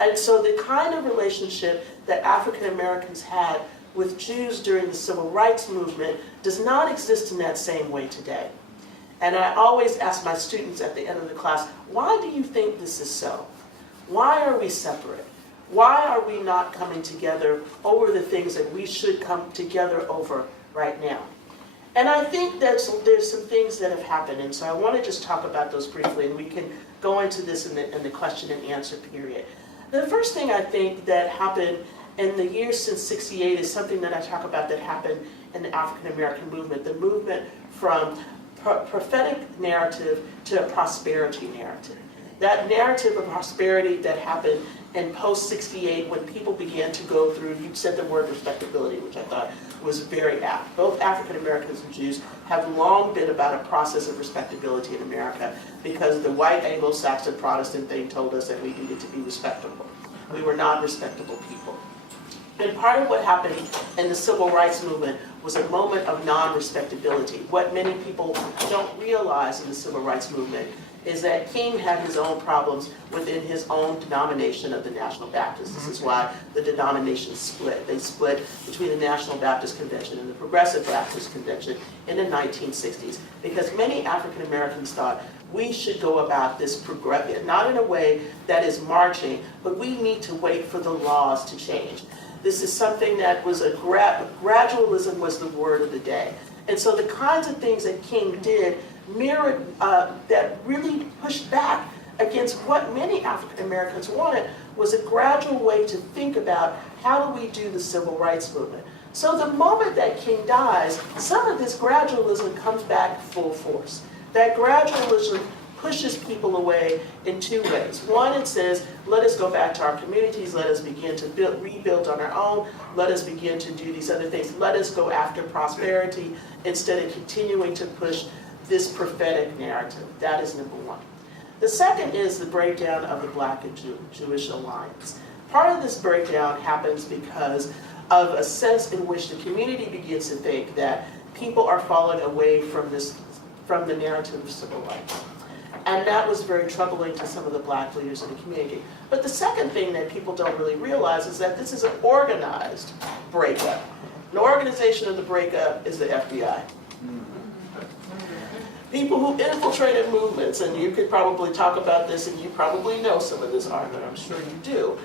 And so the kind of relationship that African Americans had with Jews during the civil rights movement does not exist in that same way today. And I always ask my students at the end of the class, why do you think this is so? Why are we separate? Why are we not coming together over the things that we should come together over right now? And I think that there's some things that have happened, and so I want to just talk about those briefly, and we can go into this in the question and answer period. The first thing I think that happened in the years since '68 is something that I talk about that happened in the African American movement, the movement from prophetic narrative to a prosperity narrative. That narrative of prosperity that happened in post-'68 when people began to go through, you said the word respectability, which I thought was very apt. Both African Americans and Jews have long been about a process of respectability in America because the white Anglo-Saxon Protestant thing told us that we needed to be respectable. We were not respectable people. And part of what happened in the civil rights movement was a moment of non-respectability. What many people don't realize in the civil rights movement is that King had his own problems within his own denomination of the National Baptists. This is why the denominations split. They split between the National Baptist Convention and the Progressive Baptist Convention in the 1960s, because many African Americans thought we should go about this not in a way that is marching, but we need to wait for the laws to change. This is something that was gradualism was the word of the day. And so the kinds of things that King did mirrored, that really pushed back against what many African Americans wanted, was a gradual way to think about how do we do the civil rights movement. So the moment that King dies, some of this gradualism comes back full force. That gradualism pushes people away in two ways. One, it says, let us go back to our communities, let us begin to rebuild on our own, let us begin to do these other things, let us go after prosperity instead of continuing to push this prophetic narrative. That is number one. The second is the breakdown of the Black and Jewish alliance. Part of this breakdown happens because of a sense in which the community begins to think that people are falling away from the narrative of civil rights. And that was very troubling to some of the Black leaders in the community. But the second thing that people don't really realize is that this is an organized breakup. An organization of the breakup is the FBI. People who infiltrated movements, and you could probably talk about this, and you probably know some of this, Arthur, I'm sure you do,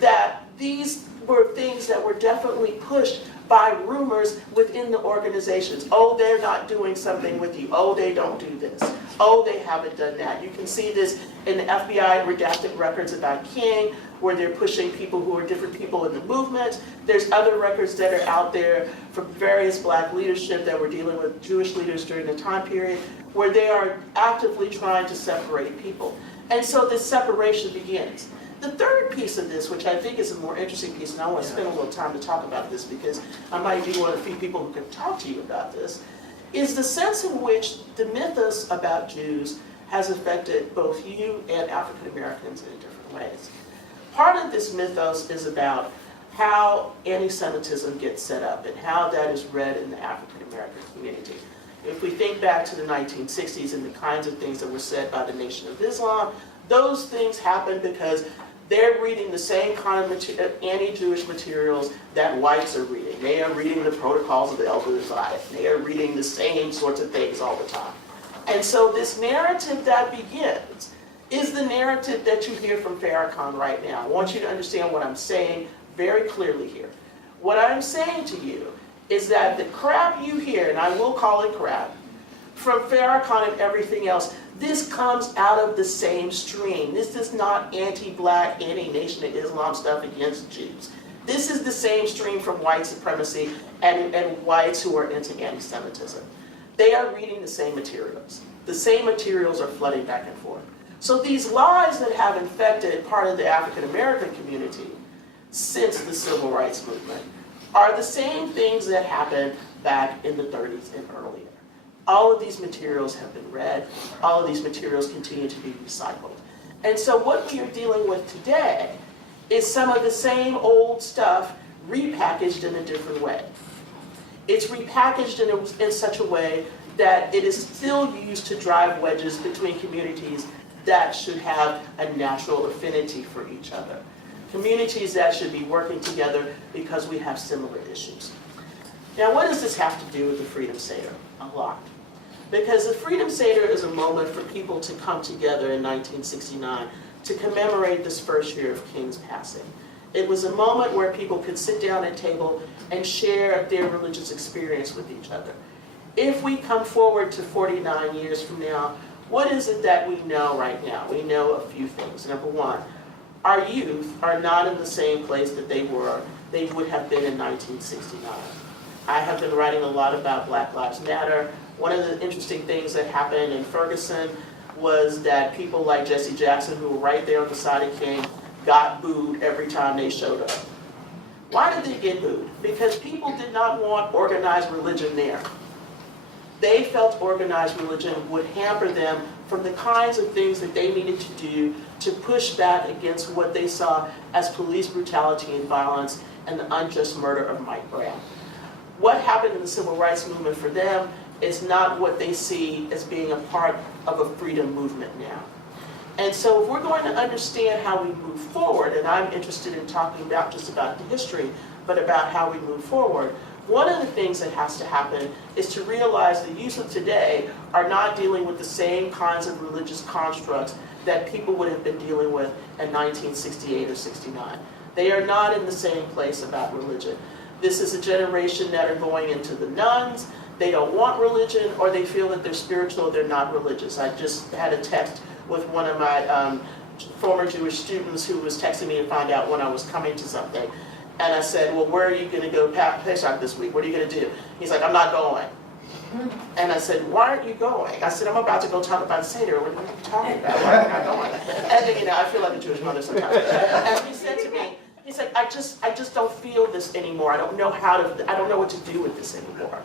that these were things that were definitely pushed by rumors within the organizations. Oh, they're not doing something with you. Oh, they don't do this. Oh, they haven't done that. You can see this in the FBI redacted records about King, where they're pushing people who are different people in the movement. There's other records that are out there from various Black leadership that were dealing with Jewish leaders during the time period, where they are actively trying to separate people. And so this separation begins. The third piece of this, which I think is a more interesting piece, and I want to spend a little time to talk about this because I might be one of the few people who can talk to you about this, is the sense in which the mythos about Jews has affected both you and African Americans in different ways. Part of this mythos is about how anti-Semitism gets set up and how that is read in the African American community. If we think back to the 1960s and the kinds of things that were said by the Nation of Islam, those things happened because they're reading the same kind of anti-Jewish materials that whites are reading. They are reading the Protocols of the Elder Zion. They are reading the same sorts of things all the time. And so this narrative that begins is the narrative that you hear from Farrakhan right now. I want you to understand what I'm saying very clearly here. What I'm saying to you is that the crap you hear, and I will call it crap, from Farrakhan and everything else, this comes out of the same stream. This is not anti-Black, anti-Nation of Islam stuff against Jews. This is the same stream from white supremacy and whites who are into anti-Semitism. They are reading the same materials. The same materials are flooding back and forth. So these lies that have infected part of the African American community since the Civil Rights Movement are the same things that happened back in the 30s and earlier. All of these materials have been read. All of these materials continue to be recycled. And so what we are dealing with today is some of the same old stuff repackaged in a different way. It's repackaged in such a way that it is still used to drive wedges between communities that should have a natural affinity for each other. Communities that should be working together because we have similar issues. Now, what does this have to do with the Freedom Seder? A lot. Because the Freedom Seder is a moment for people to come together in 1969 to commemorate this first year of King's passing. It was a moment where people could sit down at a table and share their religious experience with each other. If we come forward to 49 years from now, What is it that we know right now? We know a few things. Number one, our youth are not in the same place that they would have been in 1969. I have been writing a lot about Black Lives Matter. One of the interesting things that happened in Ferguson was that people like Jesse Jackson, who were right there on the side of King, got booed every time they showed up. Why did they get booed? Because people did not want organized religion there. They felt organized religion would hamper them from the kinds of things that they needed to do to push back against what they saw as police brutality and violence and the unjust murder of Mike Brown. What happened in the civil rights movement for them is not what they see as being a part of a freedom movement now. And so if we're going to understand how we move forward, and I'm interested in talking not just about the history, but about how we move forward, one of the things that has to happen is to realize the youth of today are not dealing with the same kinds of religious constructs that people would have been dealing with in 1968 or 69. They are not in the same place about religion. This is a generation that are going into the nuns. They don't want religion, or they feel that they're spiritual, they're not religious. I just had a text with one of my former Jewish students who was texting me to find out when I was coming to something. And I said, well, where are you going to go Pesach this week? What are you going to do? He's like, I'm not going. And I said, why aren't you going? I said, I'm about to go talk about Seder. What are you talking about? Why am I not going? And I feel like a Jewish mother sometimes. And he said to me, he's like, I just don't feel this anymore. I don't know what to do with this anymore.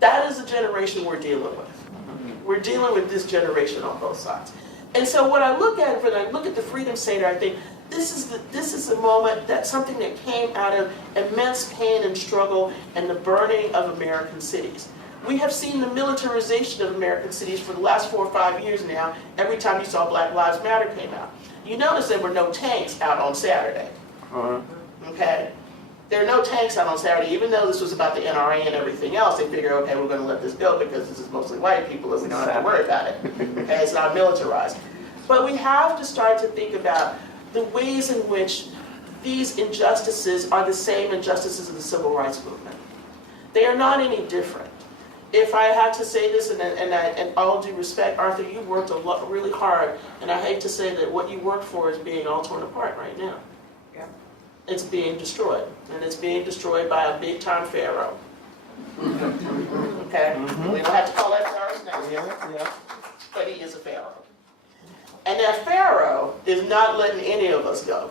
That is the generation we're dealing with. We're dealing with this generation on both sides. And so when I look at it, when I look at the Freedom Seder, I think this is a moment that something that came out of immense pain and struggle and the burning of American cities. We have seen the militarization of American cities for the last 4 or 5 years now, every time you saw Black Lives Matter came out. You notice there were no tanks out on Saturday. Okay? There are no tanks out on Saturday, even though this was about the NRA and everything else. They figure, okay, we're going to let this go because this is mostly white people and we don't have to worry about it. Okay, it's not militarized. But we have to start to think about the ways in which these injustices are the same injustices of the civil rights movement. They are not any different. If I had to say this, and all due respect, Arthur, you worked really hard, and I hate to say that what you worked for is being all torn apart right now. It's being destroyed, and it's being destroyed by a big-time pharaoh. Okay? We don't have to call that pharaoh's name, but he is a pharaoh. And that pharaoh is not letting any of us go.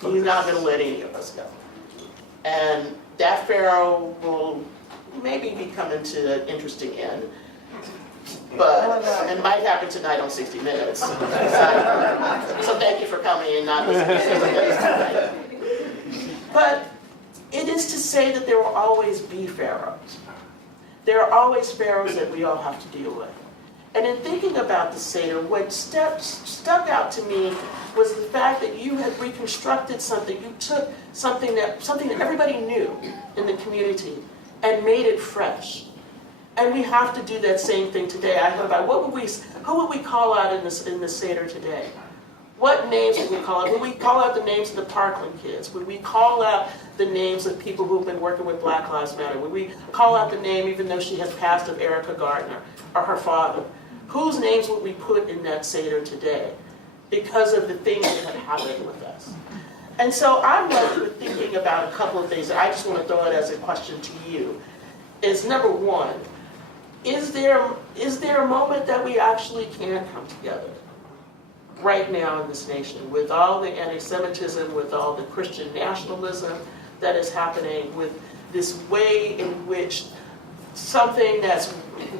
He's not going to let any of us go. And that pharaoh will maybe be coming to an interesting end. But it might happen tonight on 60 Minutes. So thank you for coming and not listening to 60 Minutes tonight. But it is to say that there will always be pharaohs. There are always pharaohs that we all have to deal with. And in thinking about the Seder, what stuck out to me was the fact that you had reconstructed something. You took something that everybody knew in the community and made it fresh. And we have to do that same thing today. I thought about who would we call out in the Seder today? What names would we call out? Would we call out the names of the Parkland kids? Would we call out the names of people who've been working with Black Lives Matter? Would we call out the name, even though she has passed, of Erica Gardner or her father? Whose names would we put in that Seder today because of the things that have happened with us? And so I'm left with thinking about a couple of things. I just want to throw it as a question to you. Is number one, is there a moment that we actually can come together right now in this nation with all the anti-Semitism, with all the Christian nationalism that is happening, with this way in which something that's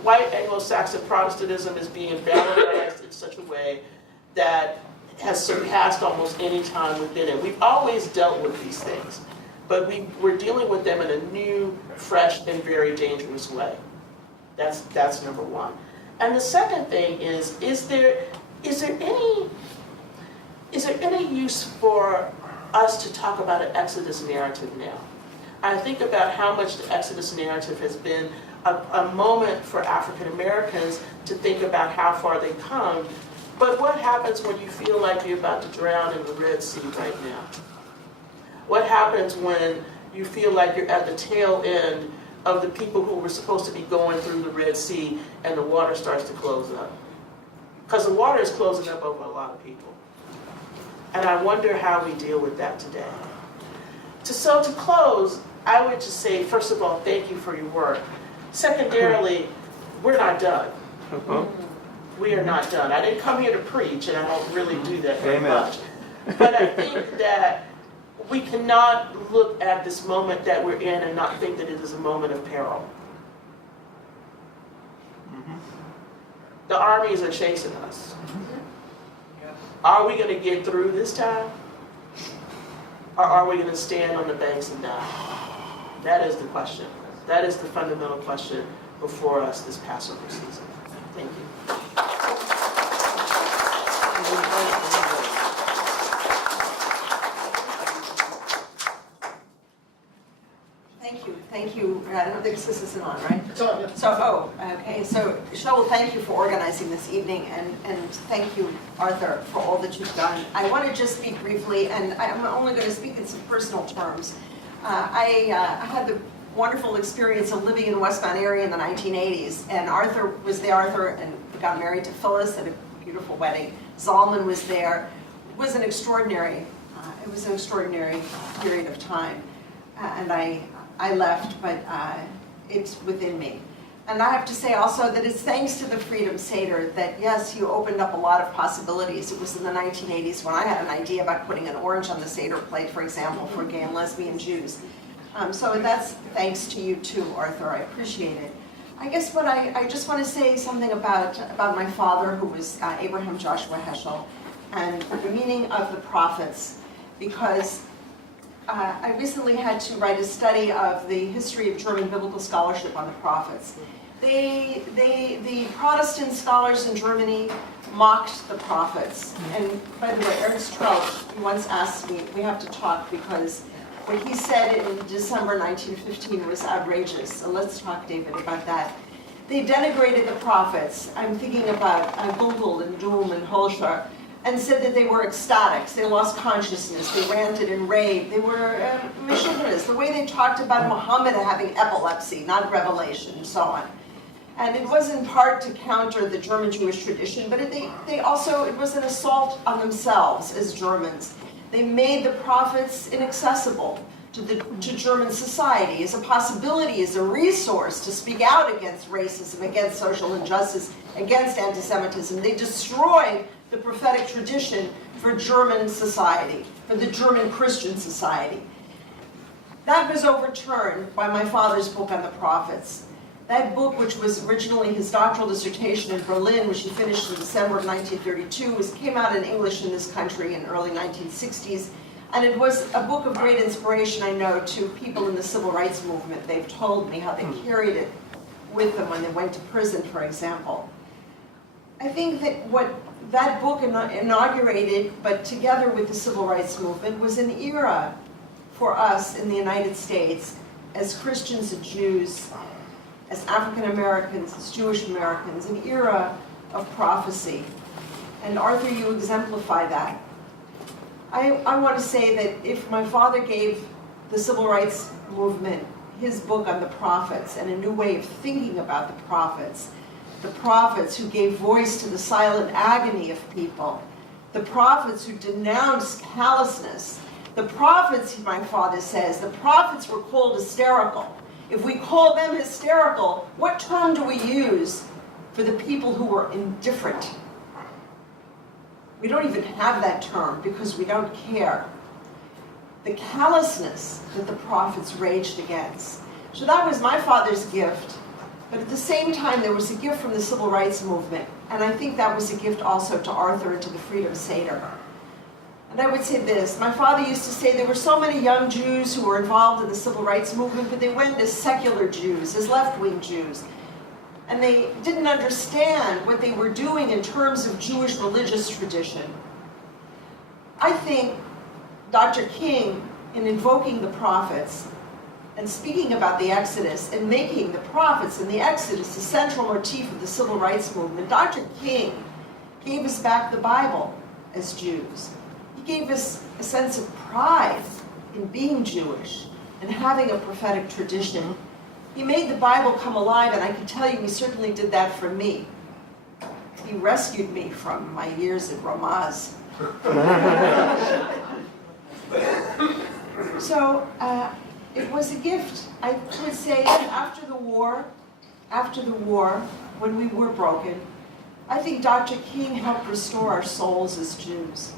white Anglo-Saxon Protestantism is being valorized in such a way that has surpassed almost any time we've been in. We've always dealt with these things, but we're dealing with them in a new, fresh, and very dangerous way. That's number one. And the second thing is there any use for us to talk about an Exodus narrative now? I think about how much the Exodus narrative has been a moment for African Americans to think about how far they've come. But what happens when you feel like you're about to drown in the Red Sea right now? What happens when you feel like you're at the tail end of the people who were supposed to be going through the Red Sea and the water starts to close up. Because the water is closing up over a lot of people. And I wonder how we deal with that today. So to close, I would just say, first of all, thank you for your work. Secondarily, we're not done. We are not done. I didn't come here to preach, and I don't really do that very much. But I think that we cannot look at this moment that we're in and not think that it is a moment of peril. The armies are chasing us. Are we going to get through this time? Or are we going to stand on the banks and die? That is the question. That is the fundamental question before us this Passover season. Thank you. Thank you. I don't think this isn't on, right? It's on, yeah. So, okay. So, Shaul, thank you for organizing this evening, and thank you, Arthur, for all that you've done. I want to just speak briefly, and I'm only going to speak in some personal terms. I had the wonderful experience of living in the West Mount area in the 1980s, and Arthur was there. Arthur and got married to Phyllis at a beautiful wedding. Zalman was there. It was an extraordinary period of time, and I left, but it's within me. And I have to say also that it's thanks to the Freedom Seder that, yes, you opened up a lot of possibilities. It was in the 1980s when I had an idea about putting an orange on the Seder plate, for example, for gay and lesbian Jews. So that's thanks to you too, Arthur. I appreciate it. I guess what I just want to say something about my father, who was Abraham Joshua Heschel, and the meaning of the prophets, because I recently had to write a study of the history of German biblical scholarship on the prophets. The Protestant scholars in Germany mocked the prophets. And by the way, Ernst Trout once asked me, we have to talk because what he said in December 1915 was outrageous. So let's talk, David, about that. They denigrated the prophets. I'm thinking about Gunkel and Doom and Holscher, and said that they were ecstatics, they lost consciousness, they ranted and raved, they were misogynists. The way they talked about Muhammad having epilepsy, not revelation, and so on. And it was in part to counter the German Jewish tradition, but they also, it was an assault on themselves as Germans. They made the prophets inaccessible to German society as a possibility, as a resource to speak out against racism, against social injustice, against anti-Semitism. They destroyed the prophetic tradition for German society, for the German Christian society. That was overturned by my father's book on the prophets. That book, which was originally his doctoral dissertation in Berlin, which he finished in December of 1932, came out in English in this country in early 1960s. And it was a book of great inspiration, I know, to people in the civil rights movement. They've told me how they carried it with them when they went to prison, for example. I think that what that book inaugurated, but together with the civil rights movement, was an era for us in the United States as Christians and Jews, as African Americans, as Jewish Americans, an era of prophecy. And Arthur, you exemplify that. I want to say that if my father gave the civil rights movement his book on the prophets and a new way of thinking about the prophets who gave voice to the silent agony of people, the prophets who denounced callousness, the prophets, my father says, the prophets were called hysterical. If we call them hysterical, what term do we use for the people who were indifferent? We don't even have that term because we don't care. The callousness that the prophets raged against. So that was my father's gift, but at the same time there was a gift from the civil rights movement, and I think that was a gift also to Arthur and to the Freedom Seder. And I would say this, my father used to say there were so many young Jews who were involved in the civil rights movement, but they went as secular Jews, as left-wing Jews. And they didn't understand what they were doing in terms of Jewish religious tradition. I think Dr. King, in invoking the prophets and speaking about the Exodus and making the prophets and the Exodus the central motif of the civil rights movement, Dr. King gave us back the Bible as Jews. He gave us a sense of pride in being Jewish and having a prophetic tradition. He made the Bible come alive, and I can tell you he certainly did that for me. He rescued me from my years at Ramaz. So it was a gift. I would say that after the war, when we were broken, I think Dr. King helped restore our souls as Jews.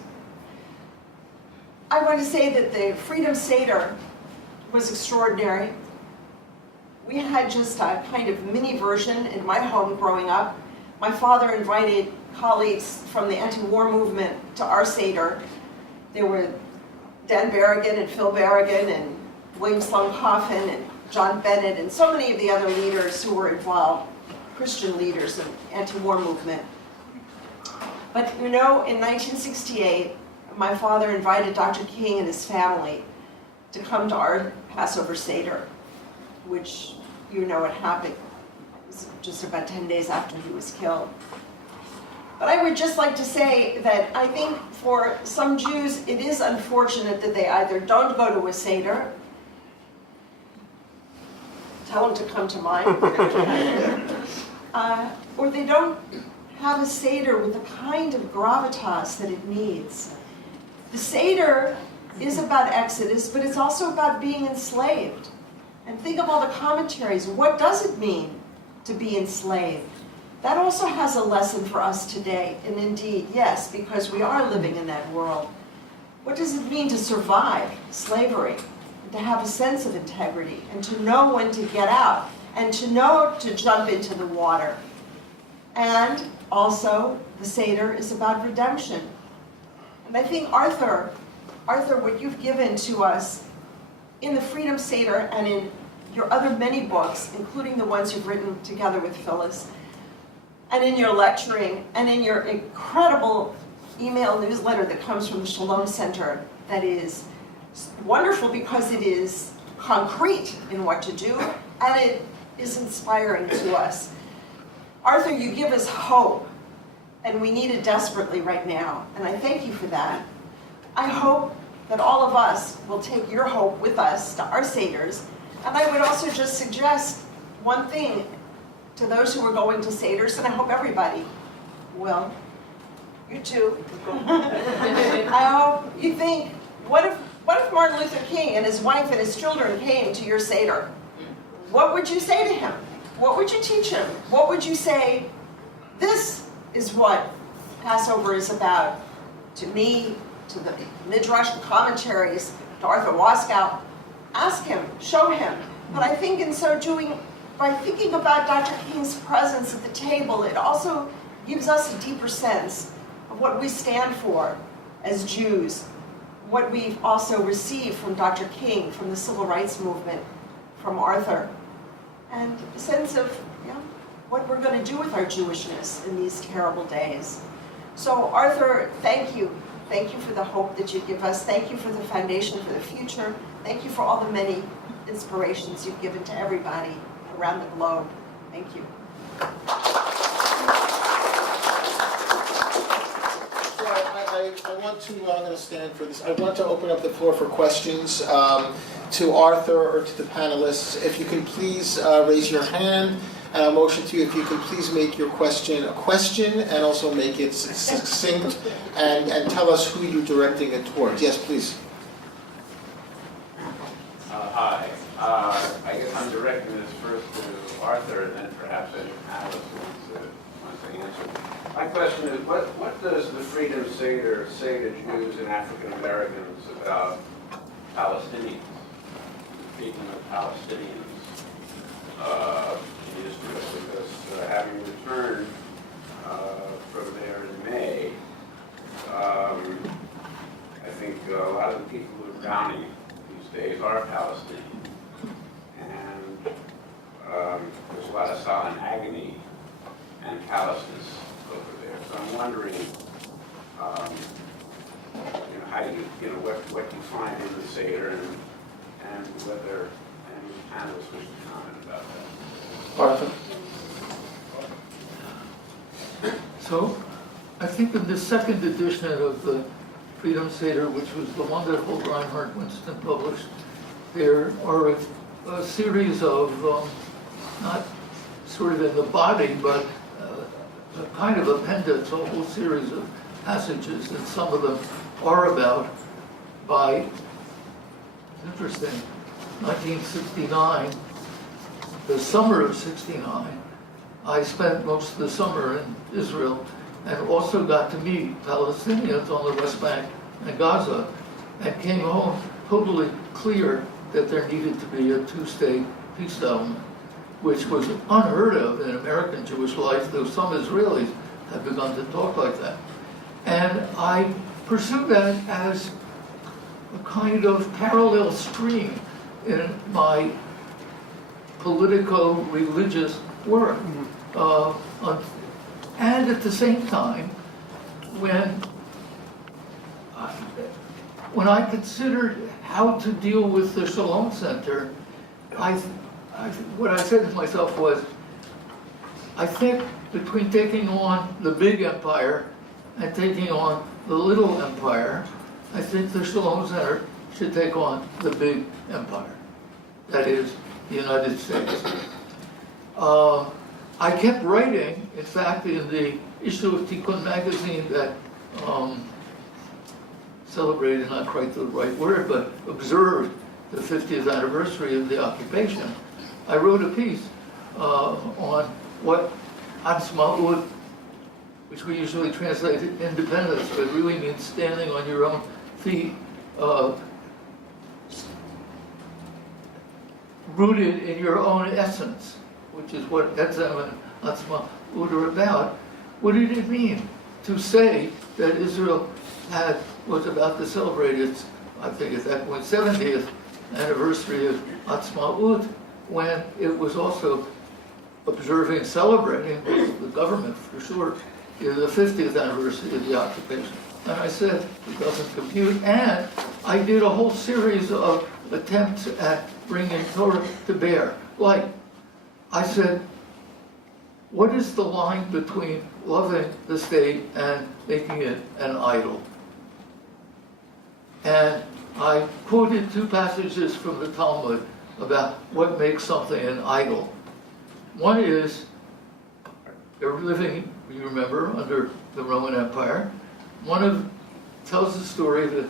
I want to say that the Freedom Seder was extraordinary. We had just a kind of mini version in my home growing up. My father invited colleagues from the anti-war movement to our Seder. There were Dan Berrigan and Phil Berrigan and William Sloan Coffin and John Bennett and so many of the other leaders who were involved, Christian leaders in the anti-war movement. But you know, in 1968, my father invited Dr. King and his family to come to our Passover Seder, which you know what happened. It was just about 10 days after he was killed. But I would just like to say that I think for some Jews, it is unfortunate that they either don't go to a Seder, tell them to come to mine, or they don't have a Seder with the kind of gravitas that it needs. The Seder is about Exodus, but it's also about being enslaved. And think of all the commentaries. What does it mean to be enslaved? That also has a lesson for us today. And indeed, yes, because we are living in that world. What does it mean to survive slavery? To have a sense of integrity, and to know when to get out, and to know to jump into the water. And also, the Seder is about redemption. And I think Arthur, what you've given to us in the Freedom Seder and in your other many books, including the ones you've written together with Phyllis, and in your lecturing, and in your incredible email newsletter that comes from the Shalom Center, that is wonderful because it is concrete in what to do, and it is inspiring to us. Arthur, you give us hope, and we need it desperately right now, and I thank you for that. I hope that all of us will take your hope with us to our Seders, and I would also just suggest one thing to those who are going to Seders, and I hope everybody will. You too. I hope you think, what if Martin Luther King and his wife and his children came to your Seder? What would you say to him? What would you teach him? What would you say? This is what Passover is about. To me, to the Midrash commentaries, to Arthur Waskow. Ask him, show him. But I think in so doing, by thinking about Dr. King's presence at the table, it also gives us a deeper sense of what we stand for as Jews, what we've also received from Dr. King, from the Civil Rights Movement, from Arthur, and a sense of what we're going to do with our Jewishness in these terrible days. So Arthur, thank you. Thank you for the hope that you give us. Thank you for the foundation for the future. Thank you for all the many inspirations you've given to everybody around the globe. Thank you. I want to, I'm going to stand for this. I want to open up the floor for questions to Arthur or to the panelists. If you can please raise your hand, and I'll motion to you if you can please make your question a question and also make it succinct and tell us who you're directing it towards. Yes, please. Hi. I guess I'm directing this first to Arthur and then perhaps Alice wants to answer. My question is, what does the Freedom Seder say to Jews and African Americans about Palestinians, the treatment of Palestinians in Israel? Because having returned from there in May, I think a lot of the people who are drowning these days are Palestinian. And there's a lot of silent agony and callousness over there. So I'm wondering, how what you find in the Seder and whether any panelists wish to comment about that. Arthur? So, I think in the second edition of the Freedom Seder, which was the one that Holt Reinhardt Winston published, there are a series of, not sort of in the body, but a kind of appendix, a whole series of passages, and some of them are about by, interesting, 1969, the summer of 69, I spent most of the summer in Israel and also got to meet Palestinians on the West Bank and Gaza, and came home totally clear that there needed to be a two-state peace settlement, which was unheard of in American Jewish life, though some Israelis have begun to talk like that. And I pursued that as a kind of parallel stream in my politico-religious work. And at the same time, when I considered how to deal with the Shalom Center, what I said to myself was, I think between taking on the big empire and taking on the little empire, I think the Shalom Center should take on the big empire, that is, the United States. I kept writing, in fact, in the issue of Tikkun magazine that celebrated, not quite the right word, but observed the 50th anniversary of the occupation. I wrote a piece on what Atzmaut, which we usually translate independence, but really means standing on your own feet, rooted in your own essence, which is what Etzem and Atzmaut are about. What did it mean to say that Israel was about to celebrate its, I think at that point, 70th anniversary of Atzmaut, when it was also observing, celebrating, the government for sure, the 50th anniversary of the occupation. And I said, it doesn't compute. And I did a whole series of attempts at bringing Torah to bear. Like, I said, what is the line between loving the state and making it an idol? And I quoted two passages from the Talmud about what makes something an idol. One is, they're living, you remember, under the Roman Empire. Tells the story that,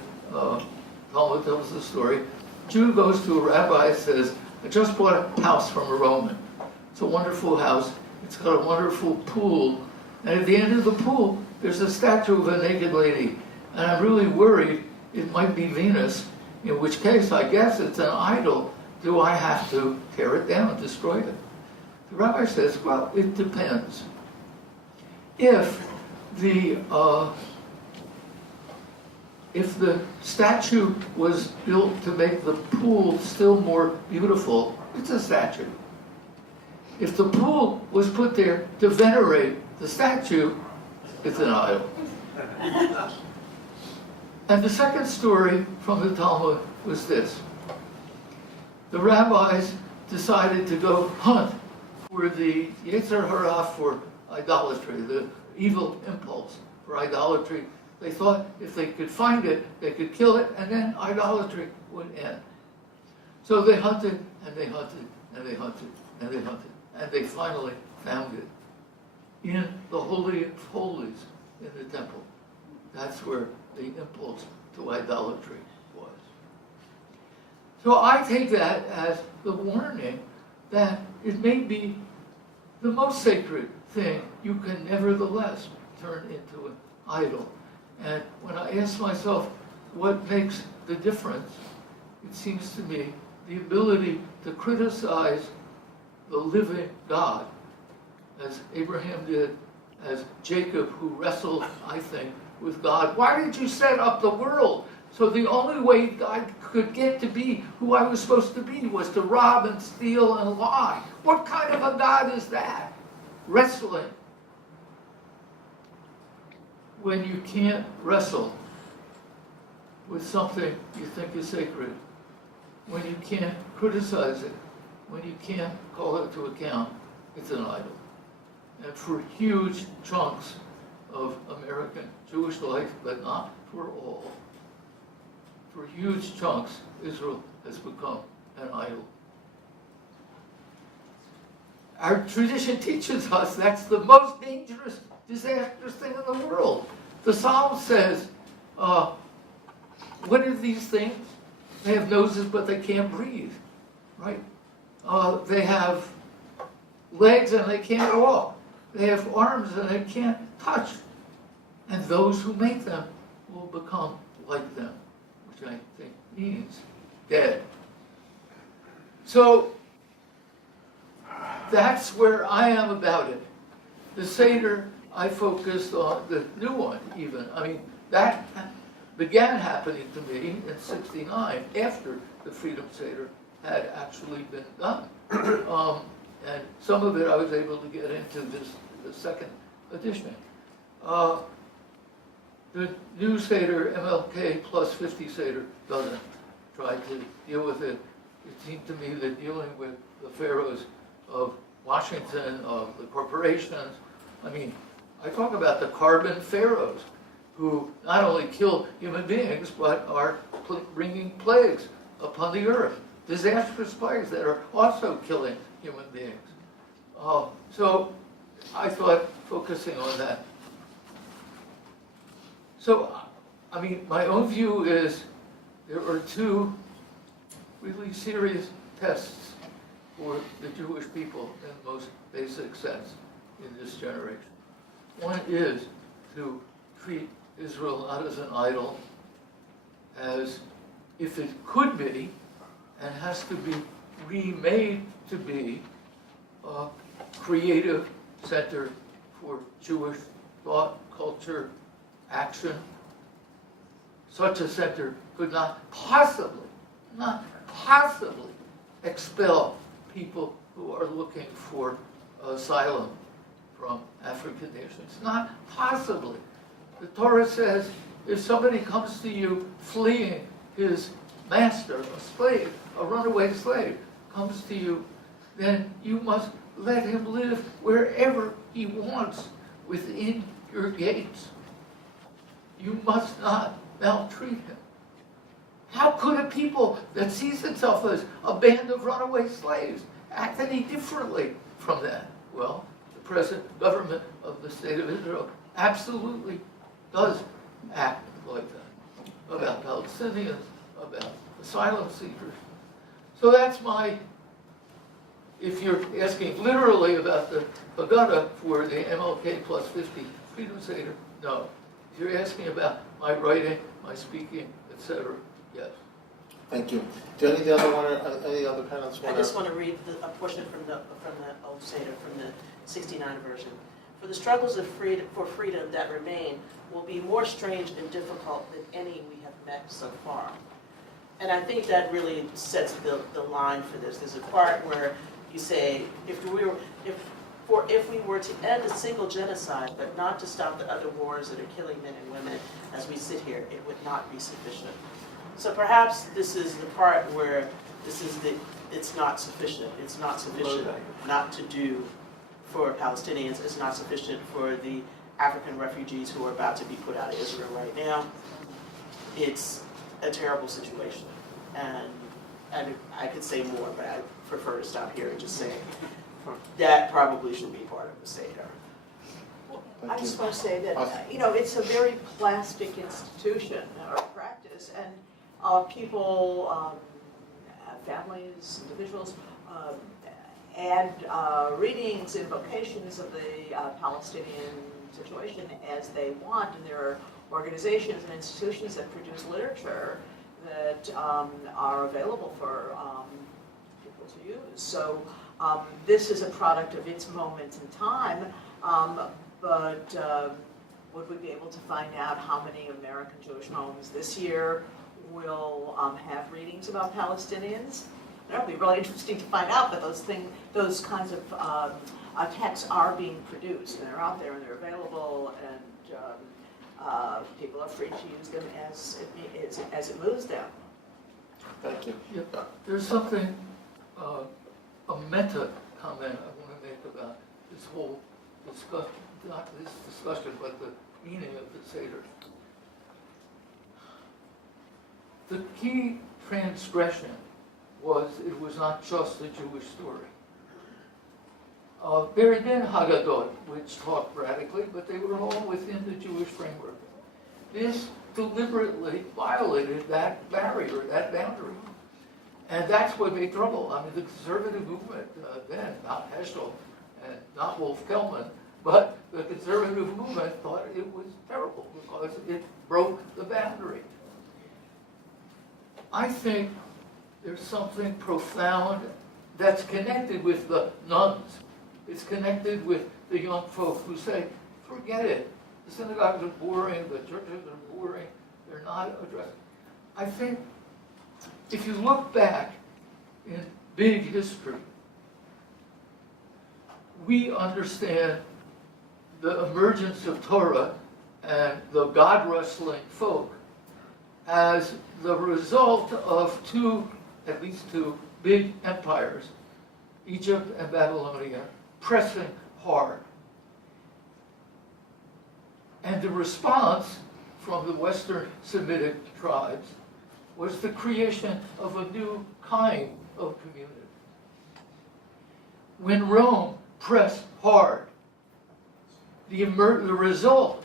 Talmud tells the story. Jew goes to a rabbi and says, I just bought a house from a Roman. It's a wonderful house. It's got a wonderful pool. And at the end of the pool, there's a statue of a naked lady. And I'm really worried it might be Venus, in which case I guess it's an idol. Do I have to tear it down and destroy it? The rabbi says, well, it depends. If the statue was built to make the pool still more beautiful, it's a statue. If the pool was put there to venerate the statue, it's an idol. And the second story from the Talmud was this. The rabbis decided to go hunt for the Yetzer Hara for idolatry, the evil impulse for idolatry. They thought if they could find it, they could kill it, and then idolatry would end. So they hunted, and they hunted, and they hunted, and they hunted, and they finally found it in the Holy of Holies in the temple. That's where the impulse to idolatry was. So I take that as the warning that it may be the most sacred thing you can nevertheless turn into an idol. And when I ask myself what makes the difference, it seems to me the ability to criticize the living God, as Abraham did, as Jacob, who wrestled, I think, with God. Why did you set up the world? So the only way God could get to be who I was supposed to be was to rob and steal and lie. What kind of a God is that? Wrestling. When you can't wrestle with something you think is sacred, when you can't criticize it, when you can't call it to account, it's an idol. And for huge chunks of American Jewish life, but not for all, for huge chunks, Israel has become an idol. Our tradition teaches us that's the most dangerous, disastrous thing in the world. The Psalm says, what are these things? They have noses, but they can't breathe, right? They have legs and they can't walk. They have arms and they can't touch. And those who make them will become like them, which I think means dead. So that's where I am about it. The Seder, I focused on the new one even. I mean, that began happening to me in '69 after the Freedom Seder had actually been done. And some of it I was able to get into the second edition. The new Seder, MLK plus 50 Seder, doesn't try to deal with it. It seemed to me that dealing with the pharaohs of Washington, of the corporations, I mean, I talk about the carbon pharaohs who not only kill human beings, but are bringing plagues upon the earth. Disastrous plagues that are also killing human beings. So I thought focusing on that. So, I mean, my own view is there are two really serious tests for the Jewish people in the most basic sense in this generation. One is to treat Israel not as an idol, as if it could be, and has to be remade to be a creative center for Jewish thought, culture, action. Such a center could not possibly expel people who are looking for asylum from African nations. Not possibly. The Torah says if somebody comes to you fleeing his master, a slave, a runaway slave, comes to you, then you must let him live wherever he wants within your gates. You must not maltreat him. How could a people that sees itself as a band of runaway slaves act any differently from that? Well, the present government of the State of Israel absolutely does act like that, about Palestinians, about asylum seekers. So that's my, if you're asking literally about the Haggadah for the MLK plus 50 Freedom Seder, no. If you're asking about my writing, my speaking, etc., yes. Thank you. Do any of the other any other panelists want I just want to read a portion from the old Seder, from the '69 version. For the struggles of for freedom that remain will be more strange and difficult than any we have met so far. And I think that really sets the line for this. There's a part where you say, if we were to end a single genocide, but not to stop the other wars that are killing men and women as we sit here, it would not be sufficient. So perhaps this is the part where it's not sufficient. It's not sufficient not to do for Palestinians. It's not sufficient for the African refugees who are about to be put out of Israel right now. It's a terrible situation. And I could say more, but I prefer to stop here and just say that probably should be part of the Seder. I just want to say that, it's a very plastic institution or practice, and people, families, individuals, add readings, invocations of the Palestinian situation as they want, and there are organizations and institutions that produce literature that are available for people to use. So this is a product of its moment in time, but would we be able to find out how many American Jewish homes this year will have readings about Palestinians? That would be really interesting to find out, but those kinds of texts are being produced, and they're out there and they're available, and people are free to use them as it moves them. Thank you. Yeah, there's something, a meta comment I want to make about this whole discussion, not this discussion, but the meaning of the Seder. The key transgression was it was not just a Jewish story. There had been Haggadah, which talked radically, but they were all within the Jewish framework. This deliberately violated that barrier, that boundary. And that's what made trouble. I mean, the conservative movement then, not Heschel and not Wolf Kelman, but the conservative movement thought it was terrible because it broke the boundary. I think there's something profound that's connected with the nuns. It's connected with the young folk who say, forget it. The synagogues are boring, the churches are boring, they're not addressed. I think if you look back in big history, we understand the emergence of Torah and the God-wrestling folk as the result of at least two big empires, Egypt and Babylonia, pressing hard. And the response from the Western Semitic tribes was the creation of a new kind of community. When Rome pressed hard, the result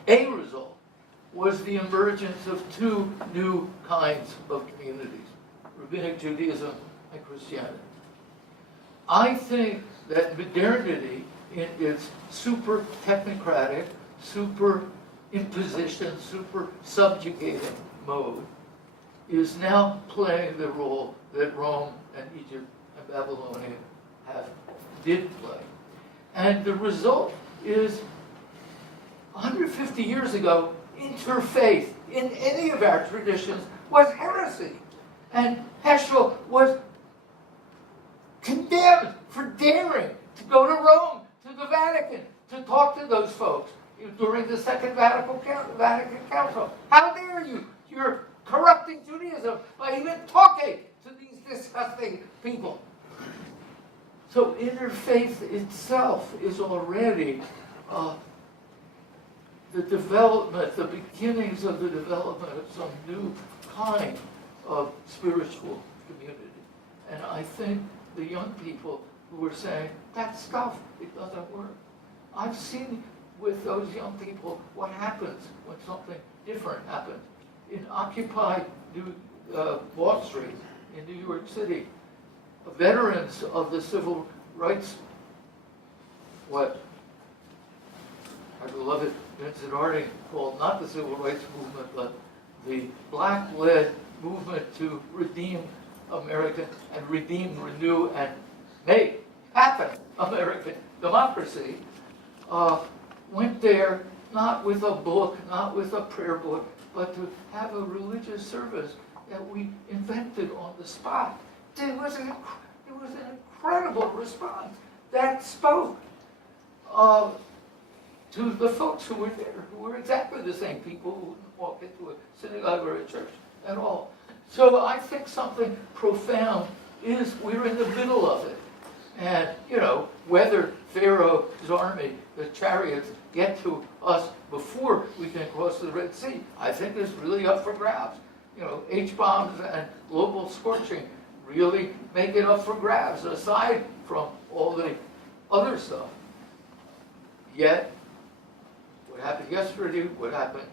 was the emergence of two new kinds of communities, Rabbinic Judaism and Christianity. I think that modernity, in its super technocratic, super imposition, super subjugating mode, is now playing the role that Rome and Egypt and Babylonia did play. And the result is 150 years ago, interfaith in any of our traditions was heresy. And Heschel was condemned for daring to go to Rome, to the Vatican, to talk to those folks during the Second Vatican Council. How dare you? You're corrupting Judaism by even talking to these disgusting people. So interfaith itself is already the development, the beginnings of the development of some new kind of spiritual community. And I think the young people who are saying, that stuff, it doesn't work. I've seen with those young people what happens when something different happens. In occupied Wall Street in New York City, veterans of the civil rights, our beloved Vincent Harding called not the civil rights movement, but the black-led movement to redeem American and redeem, renew, and make happen American democracy, went there not with a book, not with a prayer book, but to have a religious service that we invented on the spot. It was an incredible response that spoke to the folks who were there, who were exactly the same people who wouldn't walk into a synagogue or a church at all. So I think something profound is we're in the middle of it. And, whether Pharaoh's army, the chariots, get to us before we can cross the Red Sea, I think is really up for grabs. H-bombs and global scorching really make it up for grabs, aside from all the other stuff. Yet, what happened yesterday, what happened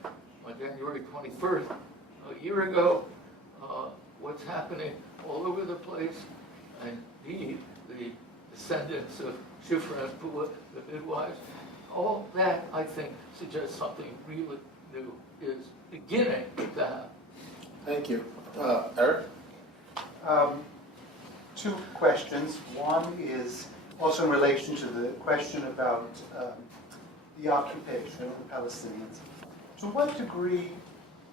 on January 21st, a year ago, what's happening all over the place, and indeed, the descendants of Shifra and Pua, the midwives, all that, I think, suggests something really new is beginning to happen. Thank you. Eric? Two questions. One is also in relation to the question about the occupation of the Palestinians. To what degree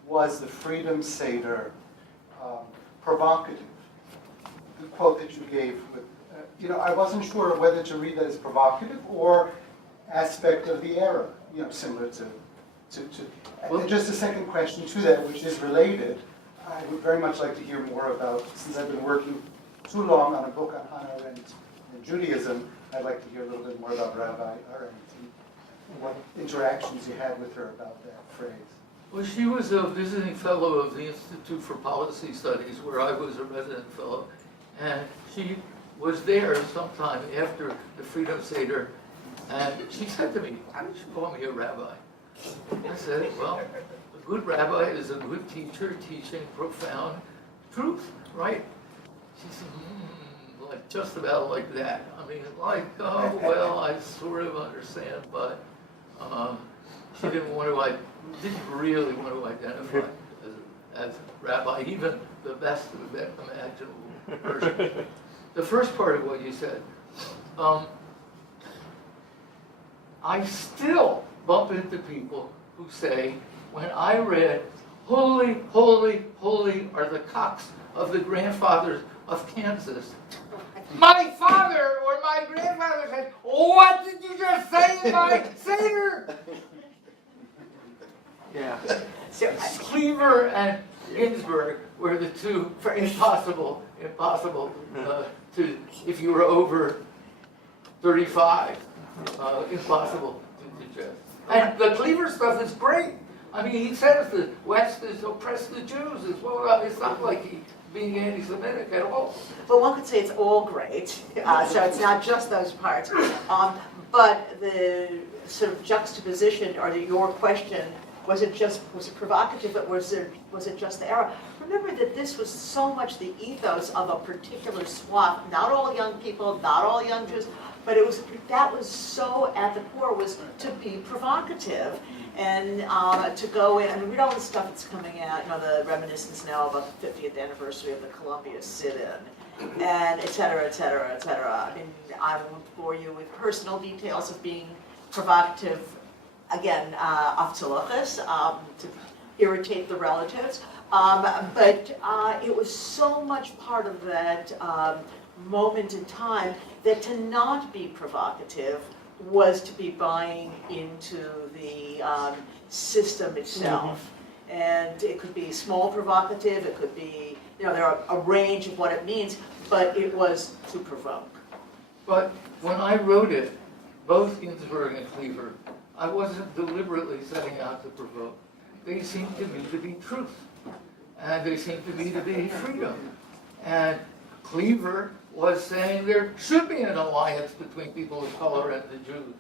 was the Freedom Seder provocative? The quote that you gave, I wasn't sure whether to read that as provocative or aspect of the era, similar to and just a second question to that, which is related. I would very much like to hear more about, since I've been working too long on a book on Hannah Arendt and Judaism, I'd like to hear a little bit more about Rabbi Arendt and what interactions you had with her about that phrase. Well, she was a visiting fellow of the Institute for Policy Studies, where I was a resident fellow, and she was there sometime after the Freedom Seder And she said to me, "Why did you call me a rabbi?" I said, "Well, a good rabbi is a good teacher teaching profound truth, right?" She said, like just about like that. I mean, like, oh, well, I sort of understand, but she didn't really want to identify as a rabbi, even the best imaginable version. The first part of what you said, I still bump into people who say, when I read, "Holy, holy, holy are the cocks of the grandfathers of Kansas," my father or my grandfather said, "What did you just say in my Seder?" Yeah. So, Cleaver and Ginsburg were the two impossible to, if you were over 35, impossible to digest. And the Cleaver stuff is great. I mean, he says the West has oppressed the Jews as well. I mean, it's not like he's being anti-Semitic at all. but one could say it's all great, so it's not just those parts. But the sort of juxtaposition, or your question, was it provocative, but was it just the era? Remember that this was so much the ethos of a particular swath, not all young people, not all young Jews, but that was so at the core, was to be provocative and to go in. I mean, read all the stuff that's coming out, the reminiscence now about the 50th anniversary of the Columbia sit-in, and et cetera, et cetera, et cetera. I mean, I won't bore you with personal details of being provocative, again, avtalochus, to irritate the relatives, but it was so much part of that moment in time that to not be provocative was to be buying into the system itself. And it could be small provocative, it could be, there are a range of what it means, but it was to provoke. But when I wrote it, both Ginsburg and Cleaver, I wasn't deliberately setting out to provoke. They seemed to me to be truth, and they seemed to me to be freedom. And Cleaver was saying there should be an alliance between people of color and the Jews.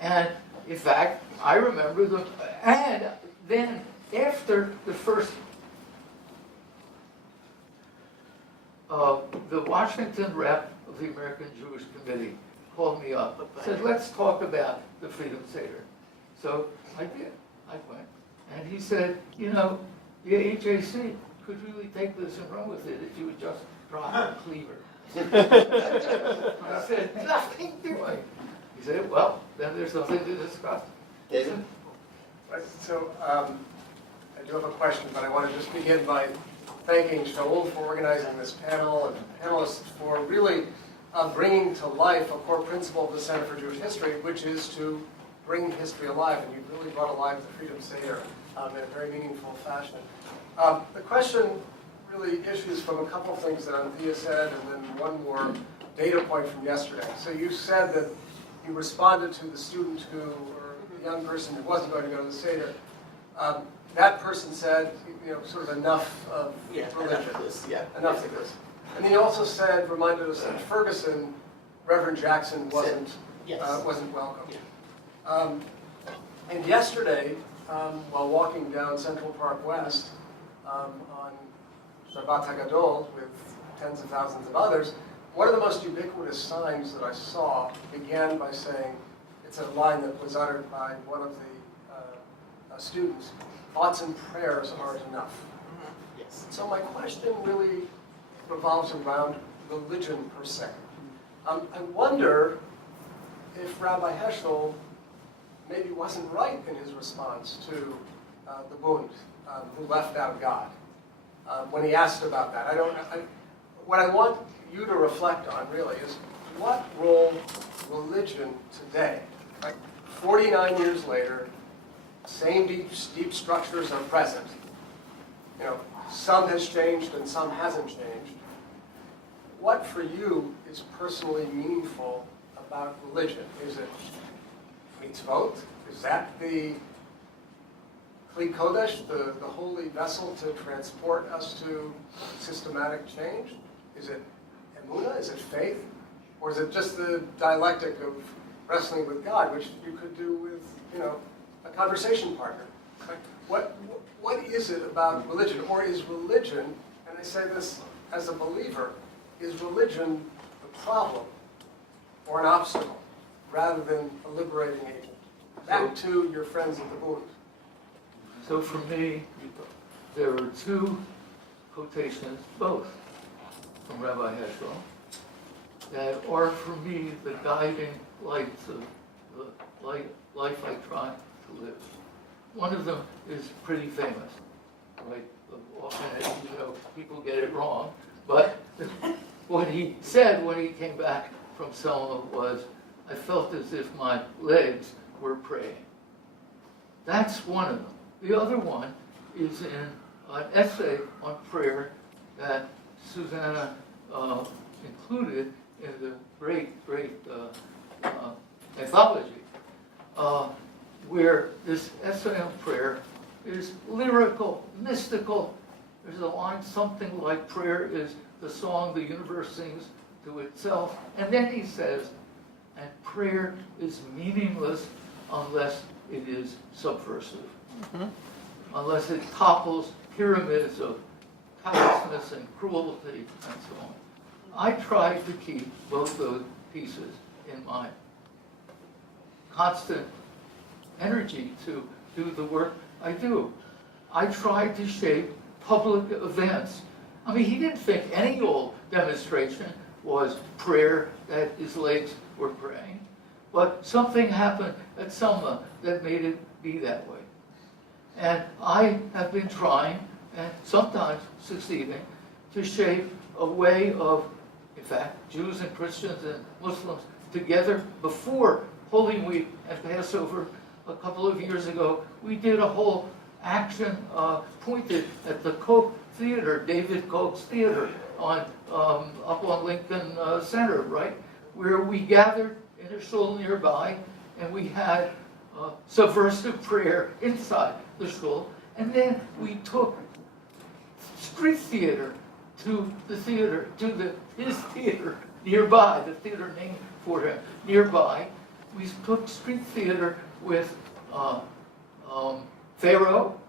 And in fact, I remember them, and then after the first, the Washington rep of the American Jewish Committee called me up, said, "Let's talk about the Freedom Seder." So I did. I went. And he said, the AJC could really take this and run with it if you would just drop Cleaver. I said, "Nothing doing." He said, "Well, then there's something to discuss." David? Right, so I do have a question, but I want to just begin by thanking Shaul for organizing this panel and the panelists for really bringing to life a core principle of the Center for Jewish History, which is to bring history alive, and you've really brought alive the Freedom Seder in a very meaningful fashion. The question really issues from a couple of things that Anthea said, and then one more data point from yesterday. So you said that you responded to the student or the young person who wasn't going to go to the Seder. That person said, sort of enough of religion. Enough of this. And then you also reminded us that Ferguson, Reverend Jackson wasn't welcome. And yesterday, while walking down Central Park West on Shabbat HaGadol with tens of thousands of others, one of the most ubiquitous signs that I saw began by saying, it's a line that was uttered by one of the students, "Thoughts and prayers aren't enough." Yes. So my question really revolves around religion per se. I wonder if Rabbi Heschel maybe wasn't right in his response to the Bund, who left out God, when he asked about that. What I want you to reflect on really is what role religion today, 49 years later, same deep structures are present. Some has changed and some hasn't changed. What for you is personally meaningful about religion? Is it mitzvot? Is that the Kli Kodesh, the holy vessel to transport us to systematic change? Is it emunah? Is it faith? Or is it just the dialectic of wrestling with God, which you could do with, a conversation partner. Like, what is it about religion, or is religion, and I say this as a believer, is religion the problem or an obstacle rather than a liberating agent? Back to your friends at the booth. So for me, there are two quotations, both from Rabbi Heschel, that are for me the guiding lights of the life I try to live. One of them is pretty famous, right? Often, people get it wrong, but what he said when he came back from Selma was, I felt as if my legs were praying. That's one of them. The other one is in an essay on prayer that Susanna included in the great anthology, where this essay on prayer is lyrical, mystical. There's a line something like, prayer is the song the universe sings to itself. And then he says, and prayer is meaningless unless it is subversive. Unless it topples pyramids of callousness and cruelty and so on. I try to keep both those pieces in mind. Constant energy to do the work I do. I try to shape public events. I mean, he didn't think any old demonstration was prayer that his legs were praying, but something happened at Selma that made it be that way. And I have been trying, and sometimes succeeding, to shape a way of, in fact, Jews and Christians and Muslims together. Before Holy Week and Passover a couple of years ago, we did a whole action pointed at the Koch Theater, David Koch's theater, up on Lincoln Center, right? Where we gathered in a shul nearby, and we had subversive prayer inside the shul, and then we took street theater to the theater, to his theater nearby, the theater named for him nearby. We took street theater with Pharaoh,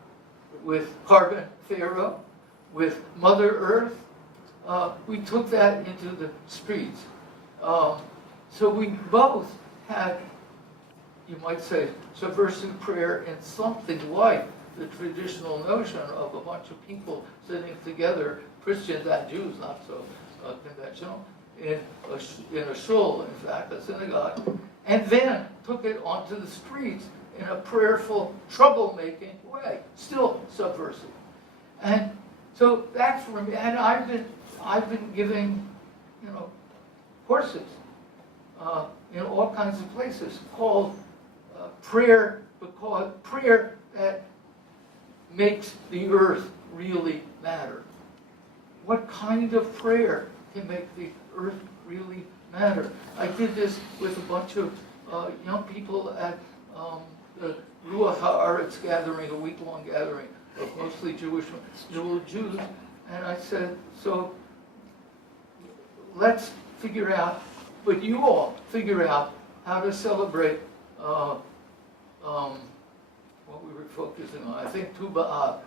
with Carbon Pharaoh, with Mother Earth. We took that into the streets. So we both had, you might say, subversive prayer in something like the traditional notion of a bunch of people sitting together, Christians and Jews, not so conventional, in a shul, in fact, a synagogue, and then took it onto the streets in a prayerful, troublemaking way, still subversive. And so that's for me. And I've been giving, courses in all kinds of places called prayer, because prayer that makes the earth really matter. What kind of prayer can make the earth really matter? I did this with a bunch of young people at the Ruach HaAretz gathering, a week-long gathering of mostly Jews, and I said, so let's figure out, but you all figure out how to celebrate what we were focusing on. I think Tu B'Av,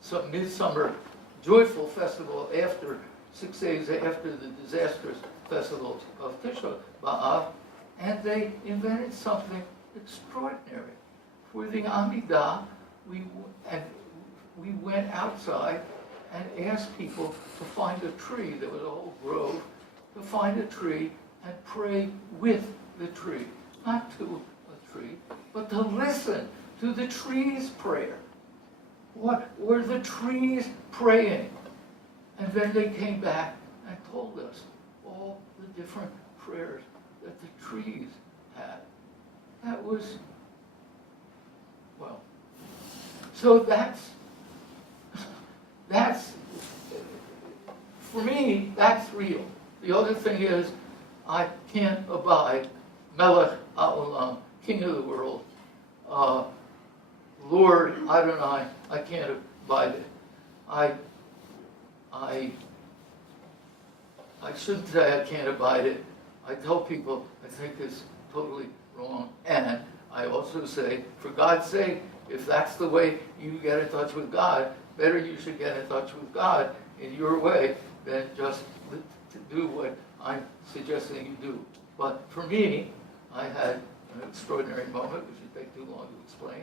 some midsummer joyful festival after 6 days after the disastrous festival of Tisha B'Av, and they invented something extraordinary. For the Amidah, we went outside and asked people to find a tree. There was a whole grove, to find a tree and pray with the tree, not to a tree, but to listen to the tree's prayer. What were the trees praying? And then they came back and told us all the different prayers that the trees had. That was, well, so that's, for me, that's real. The other thing is, I can't abide Melech HaOlam, King of the world, Lord Adonai, I can't abide it. I shouldn't say I can't abide it. I tell people I think it's totally wrong. And I also say, for God's sake, if that's the way you get in touch with God, better you should get in touch with God in your way than just to do what I'm suggesting you do. But for me, I had an extraordinary moment, which would take too long to explain,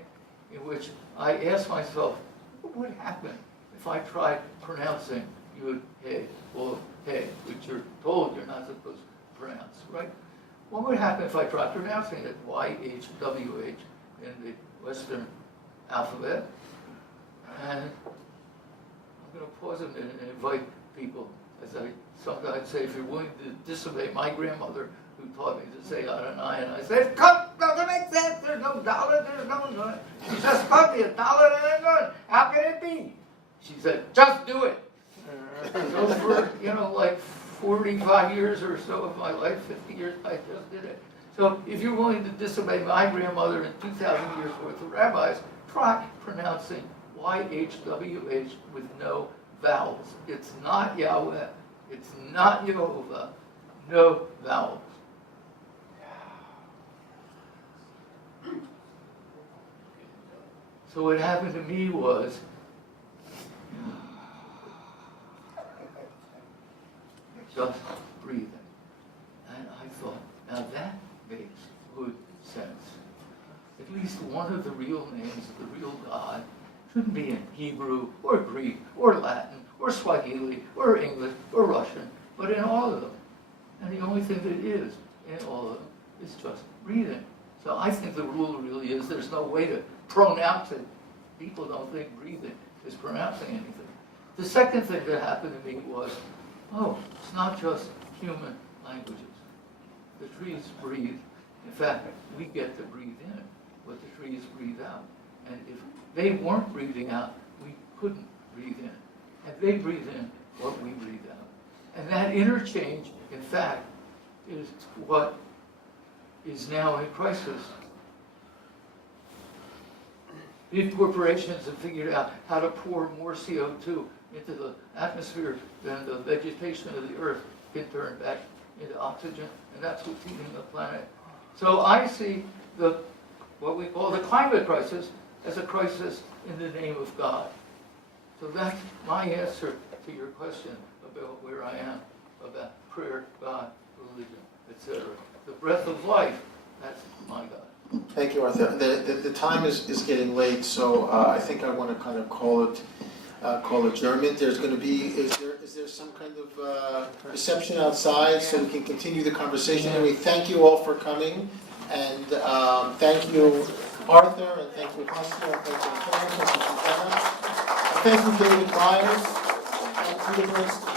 in which I asked myself, what would happen if I tried pronouncing Yud, He, or He, which you're told you're not supposed to pronounce, right? What would happen if I tried pronouncing it YHWH in the Western alphabet? And I'm going to pause a minute and invite people, as I sometimes say, if you're willing to disobey my grandmother, who taught me to say Adonai, and I said, cut, doesn't make sense, there's no dollar, there's no gun. She just cut me a dollar and a gun. How can it be? She said, just do it. So for, like 45 years or so of my life, 50 years, I just did it. So if you're willing to disobey my grandmother and 2,000 years worth of rabbis, try pronouncing YHWH with no vowels. It's not Yahweh. It's not Yehovah. No vowels. So what happened to me was, just breathing. And I thought, now that makes good sense. At least one of the real names of the real God shouldn't be in Hebrew or Greek or Latin or Swahili or English or Russian, but in all of them. And the only thing that is in all of them is just breathing. So I think the rule really is there's no way to pronounce it. People don't think breathing is pronouncing anything. The second thing that happened to me was, oh, it's not just human languages. The trees breathe. In fact, we get to breathe in what the trees breathe out. And if they weren't breathing out, we couldn't breathe in. And they breathe in what we breathe out. And that interchange, in fact, is what is now in crisis. Big corporations have figured out how to pour more CO2 into the atmosphere than the vegetation of the earth can turn back into oxygen, and that's what's heating the planet. So I see what we call the climate crisis as a crisis in the name of God. So that's my answer to your question about where I am, about prayer, God, religion, etc. The breath of life, that's my God. Thank you, Arthur. The time is getting late, so I think I want to kind of call adjournment. There's going to be, is there some kind of reception outside so we can continue the conversation? Anyway, thank you all for coming, and thank you, Arthur, and thank you, Waskow, and thank you, Antonio, and thank you, David Myers, and Freedom Seder.